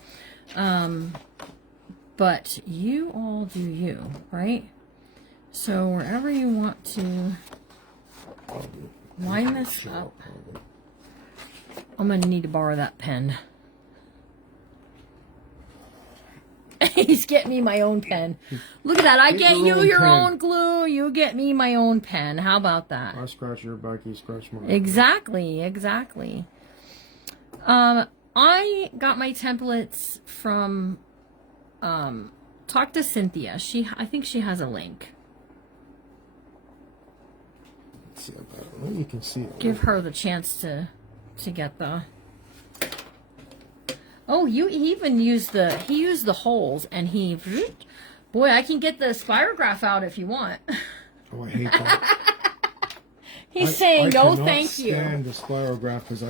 But you all do you, right? So wherever you want to line this up, I'm going to need to borrow that pen. He's getting me my own pen. Look at that. I get you your own glue. You get me my own pen. How about that? I scratch your back, you scratch mine. Exactly. Exactly. I got my templates from talk to Cynthia. I think she has a link. Let's see about it. You can see it. Give her the chance to get the... Oh, he even used the holes, and boy, I can get the spirograph out if you want. Oh, I hate that. He's saying no, thank you. I cannot stand the spirograph because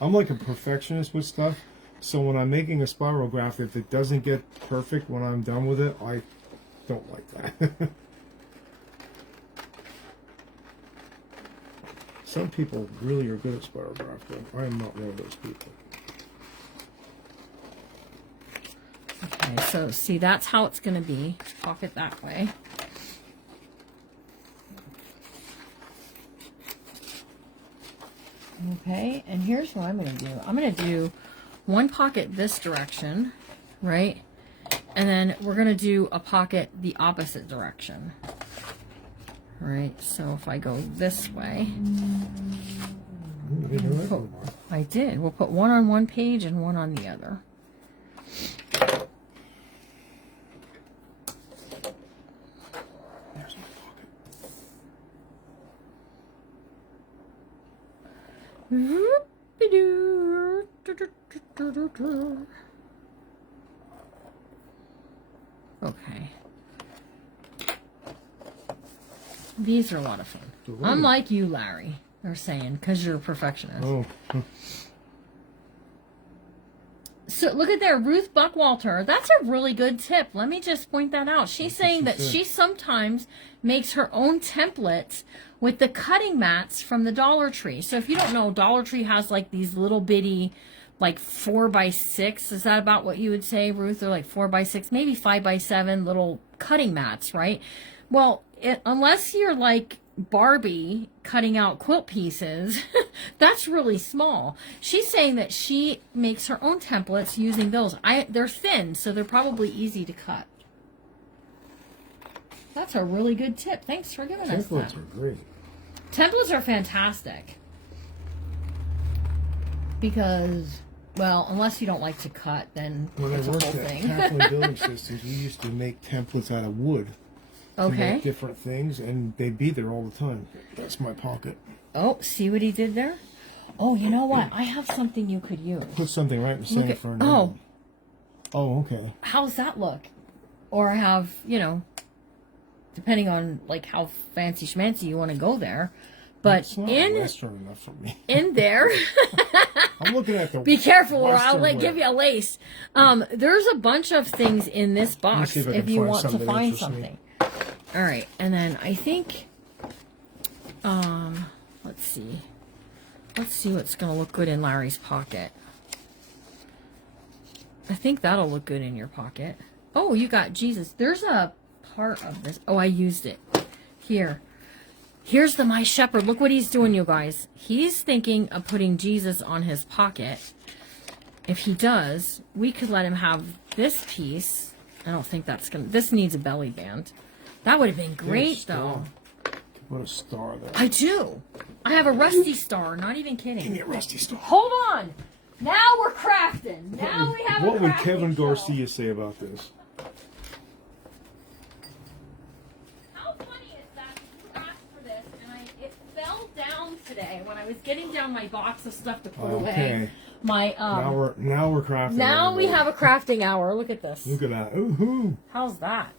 I'm like a perfectionist with stuff. So when I'm making a spirograph, if it doesn't get perfect when I'm done with it, I don't like that. Some people really are good at spirograph, but I am not one of those people. Okay, so see, that's how it's going to be. Pocket that way. Okay, and here's what I'm going to do. I'm going to do one pocket this direction, right? And then we're going to do a pocket the opposite direction. Right, so if I go this way, I did. We'll put one on one page and one on the other. There's my pocket. Okay. These are a lot of fun. I'm like you, Larry, they're saying, because you're a perfectionist. Oh. So look at there, Ruth Buckwalter. That's a really good tip. Let me just point that out. She's saying that she sometimes makes her own templates with the cutting mats from the Dollar Tree. So if you don't know, Dollar Tree has like these little bitty, like 4x6. Is that about what you would say, Ruth? They're like 4x6, maybe 5x7 little cutting mats, right? Well, unless you're like Barbie cutting out quilt pieces, that's really small. She's saying that she makes her own templates using those. They're thin, so they're probably easy to cut. That's a really good tip. Thanks for giving us that. Templates are great. Templates are fantastic. Because, well, unless you don't like to cut, then it's a whole thing. When I worked at Kaplan Building Systems, we used to make templates out of wood. Okay. Make different things, and they'd be there all the time. That's my pocket. Oh, see what he did there? Oh, you know what? I have something you could use. Put something right in the center for a name. Oh. Oh, okay. How's that look? Or have, you know, depending on, like, how fancy schmancy you want to go there. But it's not Western enough for me. In there, I'm looking at the. Be careful, or I'll Western give you a lace. There's a bunch of things in this box if you want to find something. All right, and then I think, let's see what's gonna look good in Larry's pocket. I think that'll look good in your pocket. Oh, you got Jesus. There's a part of this. Oh, I used it. Here's the My Shepherd. Look what he's doing, you guys. He's thinking of putting Jesus on his pocket. If he does, we could let him have this piece. I don't think that's gonna. This needs a belly band. That would have been great, though. Put a star there. I do. I have a rusty star. Not even kidding. Give me a rusty star. Hold on. Now we're crafting. Now we have. What would Kevin Garcia say about this? Today when I was getting down my box of stuff to put away. My now we're crafting. Now we have a crafting hour. Look at this. Look at that. Ooh. How's that?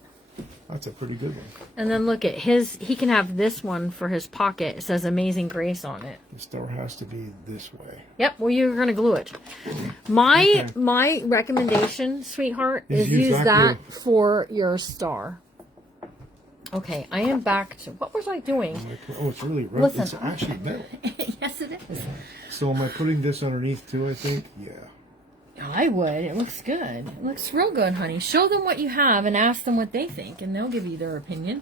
That's a pretty good one. And then look at his. He can have this one for his pocket. It says Amazing Grace on it. The star has to be this way. Yep. Well, you're gonna glue it. My recommendation, sweetheart, is use that for your star. Okay, I am back to... What was I doing? Oh, it's really rough. It's actually metal. Yes, it is. So am I putting this underneath too, I think? Yeah. I would. It looks good. It looks real good, honey. Show them what you have and ask them what they think, and they'll give you their opinion.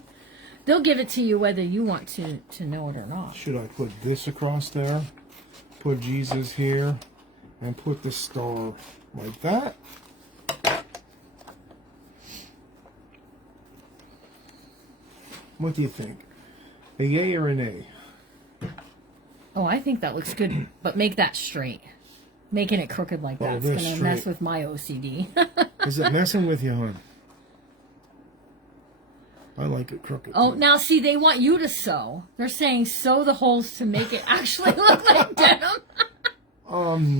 They'll give it to you whether you want to know it or not. Should I put this across there? Put Jesus here? And put the star like that? What do you think? A yay or an A? Oh, I think that looks good, but make that straight. Making it crooked like that's going to mess with my OCD. Is it messing with you, hon? I like it crooked. Oh, now see, they want you to sew. They're saying sew the holes to make it actually look like denim.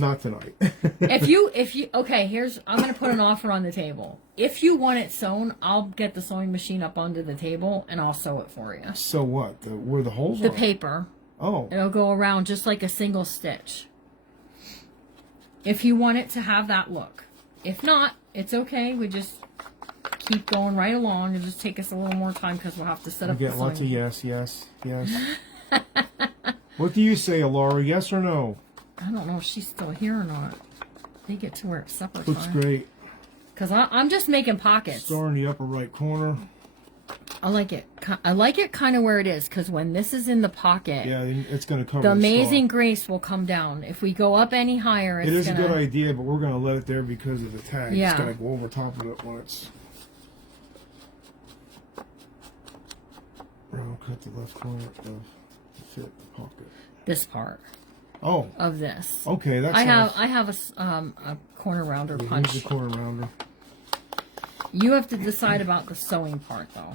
Not tonight. if you, okay, I'm going to put an offer on the table. If you want it sewn, I'll get the sewing machine up onto the table and I'll sew it for you. So what? Where the holes are? The paper. Oh. It'll go around just like a single stitch. If you want it to have that look. If not, it's okay. We just keep going right along. It'll just take us a little more time because we'll have to set up the sewing. Get lots of yes. What do you say, Laura? Yes or no? I don't know if she's still here or not. They get to where it's supper time. Looks great. Because I'm just making pockets. Star in the upper right corner. I like it. I like it kind of where it is, because when this is in the pocket, yeah, it's going to cover the Amazing Grace will come down. If we go up any higher, it is a good idea, but we're going to let it there because of the tag. Yeah. It's going to go over top of it when it's... I'll cut the left corner to fit the pocket. This part. Oh. Of this. Okay, that's I have a corner rounder punch. Here's the corner rounder. You have to decide about the sewing part, though.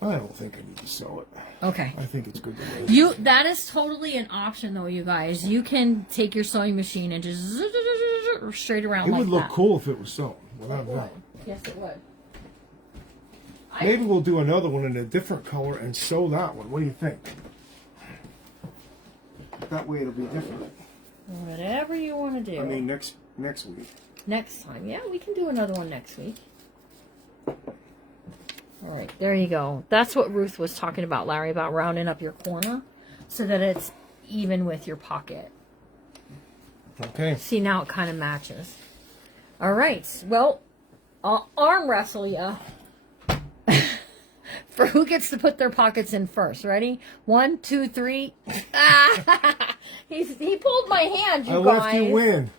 I don't think I need to sew it. Okay. I think it's good the way that is totally an option, though, you guys. You can take your sewing machine and just straight around like that. It would look cool if it was sewn. Without that. Yes, it would. Maybe we'll do another one in a different color and sew that one. What do you think? That way it'll be different. Whatever you want to do. I mean, next week. Next time. Yeah, we can do another one next week. All right, there you go. That's what Ruth was talking about, Larry, about rounding up your corner so that it's even with your pocket. Okay. See, now it kind of matches. All right. Well, I'll arm wrestle ya for who gets to put their pockets in first. Ready? 1, 2, 3. Ah! He pulled my hand, you guys. I left you win.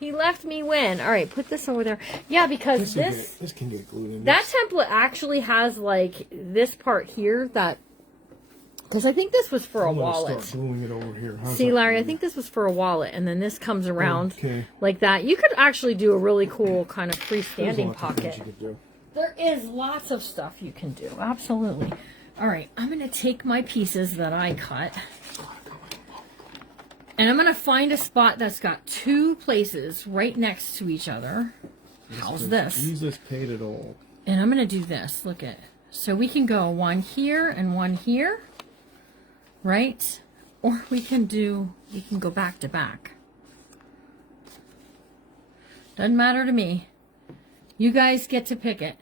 He left me win. All right, put this over there. Yeah, because this can get glued in. That template actually has like this part here that, because I think this was for a wallet. Start gluing it over here. See, Larry, I think this was for a wallet, and then this comes around like that. You could actually do a really cool kind of freestanding pocket. You could do. There is lots of stuff you can do. Absolutely. All right, I'm going to take my pieces that I cut. And I'm going to find a spot that's got 2 places right next to each other. How's this? Jesus paid it all. And I'm going to do this. Look at. So we can go one here and one here. right? Or we can go back to back. Doesn't matter to me. You guys get to pick it.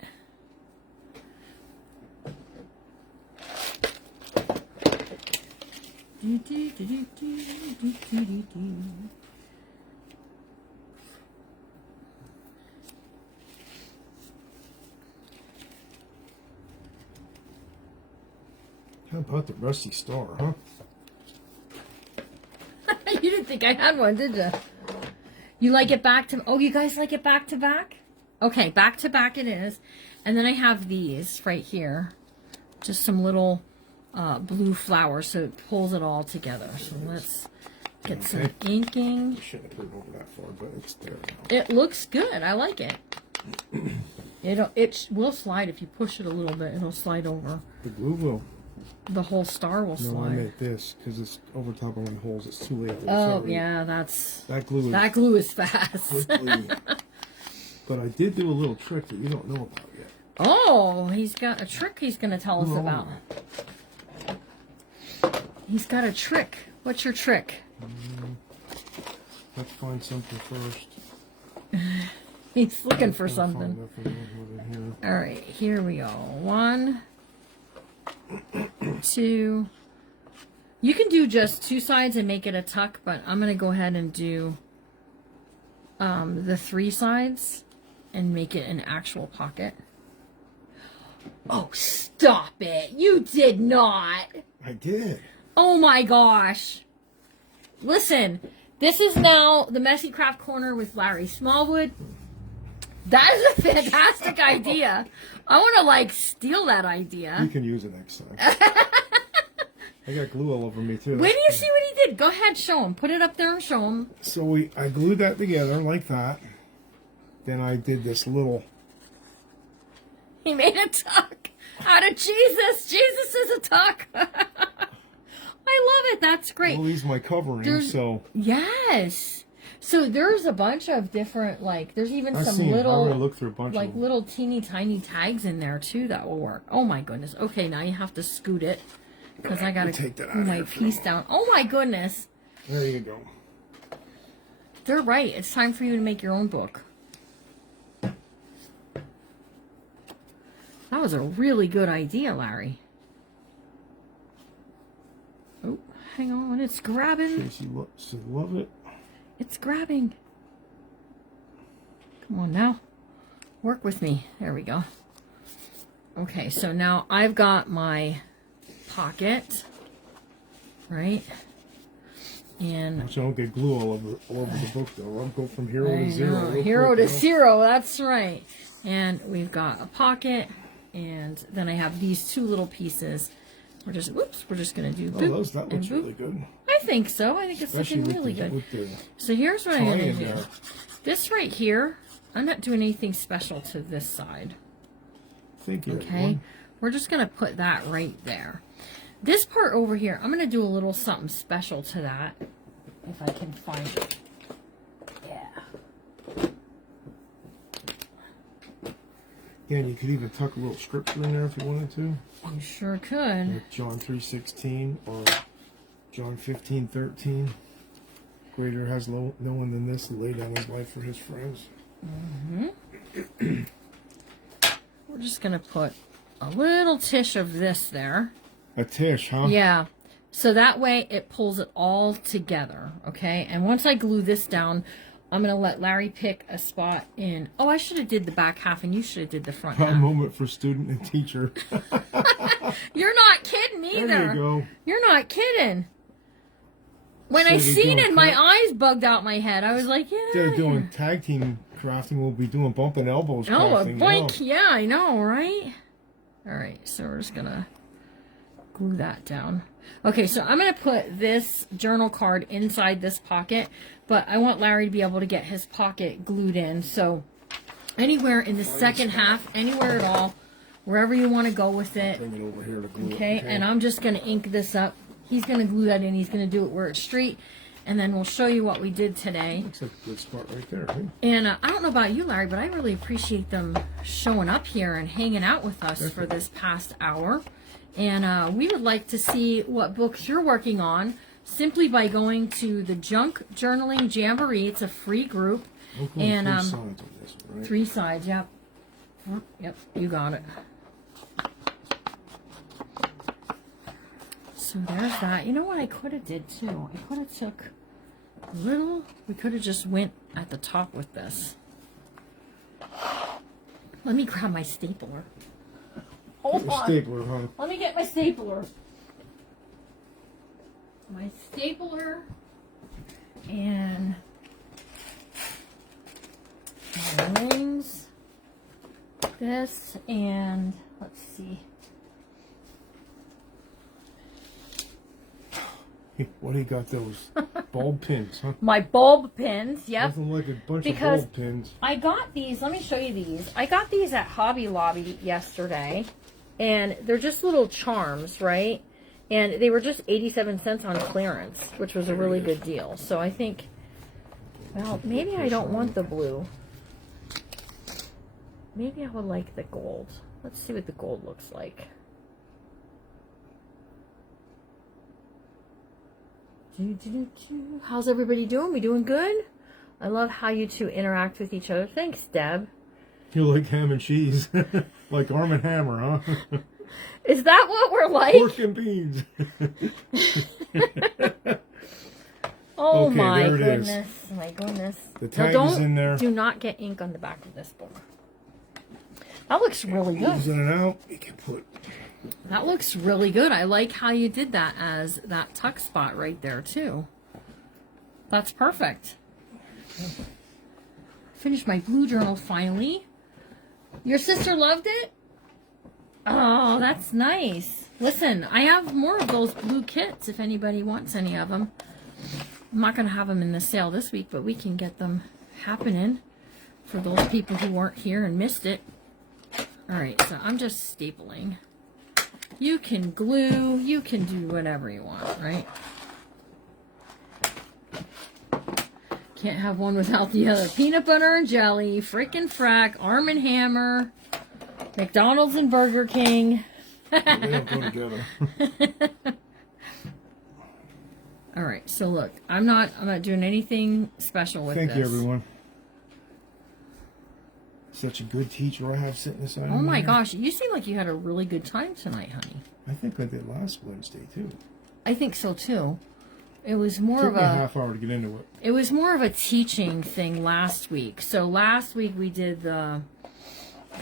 How about the Rusty Star, huh? You didn't think I had one, did you? You like it back to... Oh, you guys like it back to back? Okay, back to back it is. And then I have these right here. Just some little blue flowers, so it pulls it all together. So let's get some inking. I shouldn't have put it over that far, but it's there now. It looks good. I like it. It will slide if you push it a little bit. It'll slide over. The glue will. The whole star will slide. No, I meant this because it's over top of one holes. It's too late. Oh yeah, that glue is fast. But I did do a little trick that you don't know about yet. Oh, he's got a trick he's going to tell us about. He's got a trick. What's your trick? Let's find something first. He's looking for something. All right, here we go. 1, 2. You can do just 2 sides and make it a tuck, but I'm going to go ahead and do the 3 sides and make it an actual pocket. Oh, stop it. You did not. I did. Oh my gosh. Listen, this is now the Messy Craft Corner with Larry Smallwood. That is a fantastic idea. I want to, like, steal that idea. You can use it next time. I got glue all over me, too. When do you see what he did? Go ahead, show him. Put it up there and show him. So I glued that together like that. Then I did this little... He made a tuck out of Jesus. Jesus is a tuck. I love it. That's great. Well, he's my covering, so... Yes. So there's a bunch of different, like, there's even some little... I'm going to look through a bunch like of little teeny tiny tags in there, too, that will work. Oh, my goodness. Okay, now you have to scoot it. Because I got to put my piece down. Oh, my goodness. There you go. They're right. It's time for you to make your own book. That was a really good idea, Larry. Oh, hang on. It's grabbing. She love it. It's grabbing. Come on now. Work with me. There we go. Okay, so now I've got my pocket, right? And so I don't get glue all over the book, though. I'll go from hero to zero. Hero to zero, that's right. And we've got a pocket, and then I have these 2 little pieces. We're just going to do boop, that looks really good. I think so. I think it's looking really good. So here's what I'm going to do. This right here, I'm not doing anything special to this side. Okay? We're just going to put that right there. This part over here, I'm going to do a little something special to that, if I can find it. Yeah. Yeah, and you could even tuck a little scripture in there if you wanted to. You sure could. Like John 3:16 or John 15:13. Greater has no one than this to lay down his life for his friends. Mm-hmm. We're just going to put a little tish of this there. A tish, huh? Yeah. So that way it pulls it all together, okay? And once I glue this down, I'm going to let Larry pick a spot in... Oh, I should have did the back half and you should have did the front half. A moment for student and teacher. You're not kidding either. There you go. You're not kidding. When I seen it, my eyes bugged out my head. I was like, yeah. They're doing tag team crafting. We'll be doing bumping elbows crafting. Oh, a boink. Now. Yeah, I know, right? All right, so we're just going to glue that down. Okay, so I'm going to put this journal card inside this pocket, but I want Larry to be able to get his pocket glued in. So anywhere in the second half, anywhere at all, wherever you want to go with it. Bring it over here to glue okay, and I'm just going to ink this up. He's going to glue that in. He's going to do it where it's straight, and then we'll show you what we did today. Looks like a good spot right there. Right? And I don't know about you, Larry, but I really appreciate them showing up here and hanging out with us for this past hour. And we would like to see what books you're working on simply by going to the Junk Journaling Jamboree. It's a free group. And 3 sides on this one, right? 3 sides, yep. Yep, you got it. So there's that. You know what I could have did too? I could have took a little, we could have just went at the top with this. Let me grab my stapler. Hold on. Stapler, huh? Let me get my stapler. My stapler and my rings. This and let's see. What do you got those bulb pins, huh? My bulb pins, yep. Nothing like a bunch of bulb pins. I got these, let me show you these. I got these at Hobby Lobby yesterday. And they're just little charms, right? And they were just 87 cents on clearance, which was a really good deal. So I think, well, maybe I don't want the blue. Maybe I would like the gold. Let's see what the gold looks like. How's everybody doing? We doing good? I love how you two interact with each other. Thanks, Deb. You like ham and cheese. Like Arm & Hammer, huh? Is that what we're like? Pork and beans. Oh, okay, my there it goodness. is. My goodness. The tag is in there. Do not get ink on the back of this book. That looks really good. Closing it out. You can put... That looks really good. I like how you did that as that tuck spot right there, too. That's perfect. Finished my blue journal finally. Your sister loved it? Oh, that's nice. Listen, I have more of those blue kits if anybody wants any of them. I'm not going to have them in the sale this week, but we can get them happening for those people who weren't here and missed it. Alright, so I'm just stapling. You can glue, you can do whatever you want, right? Can't have one without the other. Peanut butter and jelly, frickin' frack, Arm & Hammer, McDonald's and Burger King. They don't go together. All right, so look, I'm not doing anything special with this. Thank you, everyone. Such a good teacher I have sitting aside. Oh my gosh, you seem like you had a really good time tonight, honey. I think I did last Wednesday too. I think so too. It was more Took of me a half hour to get into it. It was more of a teaching thing last week. So last week we did the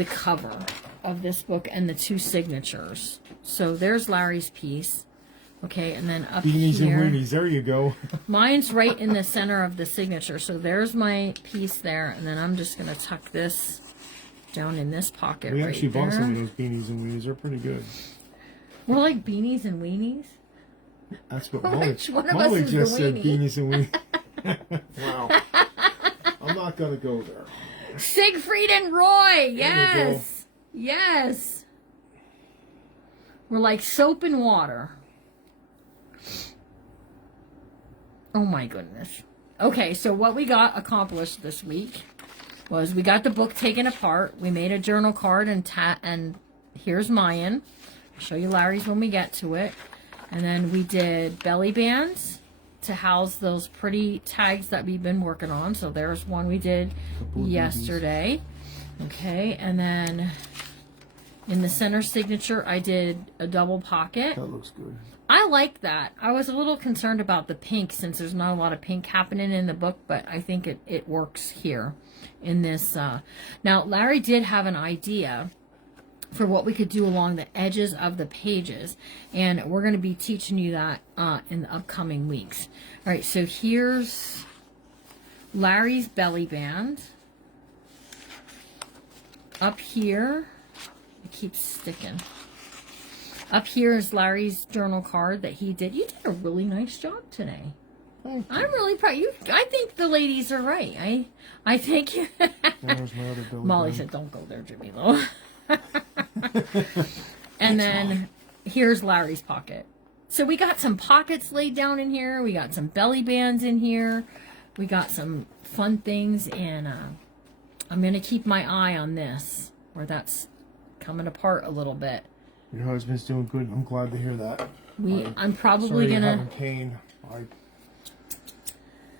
cover of this book and the 2 signatures. So there's Larry's piece. Okay, and then up Beanies here. and weenies, there you go. Mine's right in the center of the signature. So there's my piece there, and then I'm just going to tuck this down in this pocket We right actually bought there. some of those beanies and weenies. They're pretty good. We're like beanies and weenies. That's what Molly, Which one of Molly us is just the said, weenie? beanies and weenies. Wow. I'm not going to go there. Siegfried and Roy. There we Yes. Yes. We're like soap and water. Oh my goodness. Okay, so what we got accomplished this week was we got the book taken apart. We made a journal card and here's mine. I'll show you Larry's when we get to it. And then we did belly bands to house those pretty tags that we've been working on. So there's one we did yesterday. Okay, and then in the center signature, I did a double pocket. That looks good. I like that. I was a little concerned about the pink since there's not a lot of pink happening in the book, but I think it works here in this. Now, Larry did have an idea for what we could do along the edges of the pages, and we're going to be teaching you that in the upcoming weeks. All right, so here's Larry's belly band. Up here, it keeps sticking. Up here is Larry's journal card that he did. You did a really nice job today. I'm really proud. I think the ladies are right. I think you. There's my other belly Molly band. said, "Don't go there, Jimmy." Though. And then here's Larry's pocket. So we got some pockets laid down in here. We got some belly bands in here. We got some fun things, and I'm gonna keep my eye on this where that's coming apart a little bit. Your husband's doing good. I'm glad to hear that. I'm probably sorry gonna you're having pain.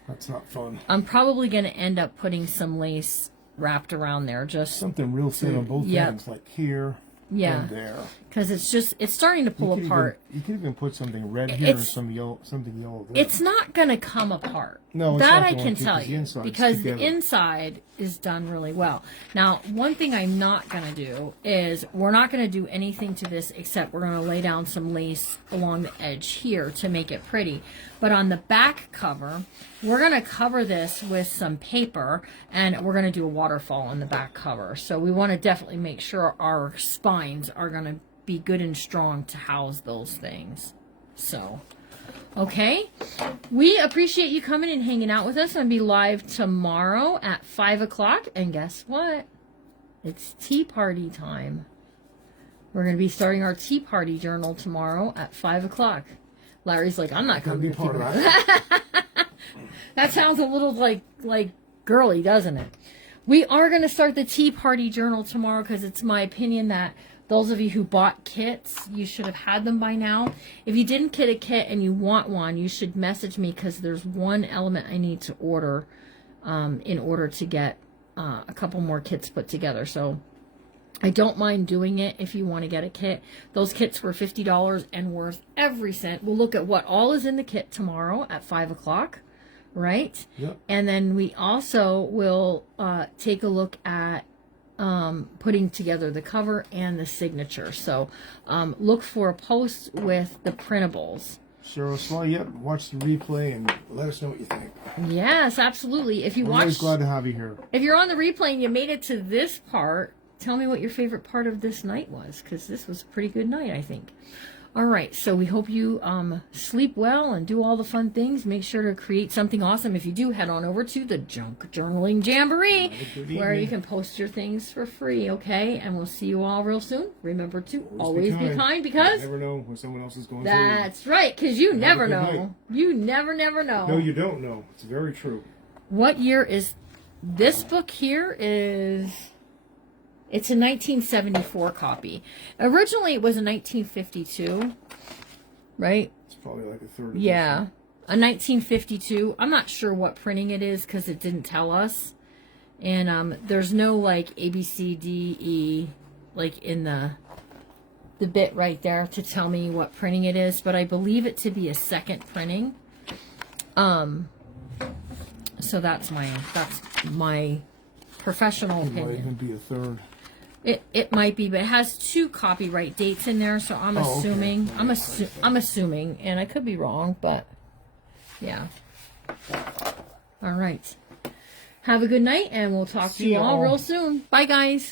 That's not fun. I'm probably gonna end up putting some lace wrapped around there, just something real thin on both ends, like here. Yeah, and there. Because it's starting to pull apart. You could even put something red here or something yellow there. It's not going to come apart. No, it's that not I can tell you because the inside is done really well. Now, one thing I'm not going to do is we're not going to do anything to this except we're going to lay down some lace along the edge here to make it pretty. But on the back cover, we're going to cover this with some paper and we're going to do a waterfall on the back cover. So we want to definitely make sure our spines are going to be good and strong to house those things. So, okay. We appreciate you coming and hanging out with us. I'm going to be live tomorrow at 5 o'clock. And guess what? It's tea party time. We're going to be starting our tea party journal tomorrow at 5 o'clock. Larry's like, I'm not going to be part of that. That sounds a little like girly, doesn't it? We are going to start the tea party journal tomorrow because it's my opinion that those of you who bought kits, you should have had them by now. If you didn't get a kit and you want one, you should message me because there's one element I need to order in order to get a couple more kits put together. So I don't mind doing it if you want to get a kit. Those kits were $50 and worth every cent. We'll look at what all is in the kit tomorrow at 5 o'clock, right? Yep. And then we also will take a look at putting together the cover and the signature. So look for a post with the printables. Cheryl Sly, yep. Watch the replay and let us know what you think. Yes, absolutely. If you I'm always glad to have you here. If you're on the replay and you made it to this part, tell me what your favorite part of this night was, because this was a pretty good night, I think. All right, so we hope you sleep well and do all the fun things. Make sure to create something awesome. If you do, head on over to the Junk Journaling Jamboree, where you can post your things for free, okay? And we'll see you all real soon. Remember to always be kind because you never know when someone else is going through. That's right, because you never know. You never know. No, you don't know. It's very true. What year is this book here? It's a 1974 copy. Originally, it was a 1952, right? It's probably like a third. Yeah, a 1952. I'm not sure what printing it is because it didn't tell us. And there's no like A, B, C, D, E, like in the bit right there to tell me what printing it is. But I believe it to be a second printing. So that's my professional opinion. It might even be a third. It might be, but it has 2 copyright dates in there, so I'm assuming. Okay. I'm assuming, and I could be wrong, but yeah. All right. Have a good night, and we'll talk to you all real soon. Bye, guys.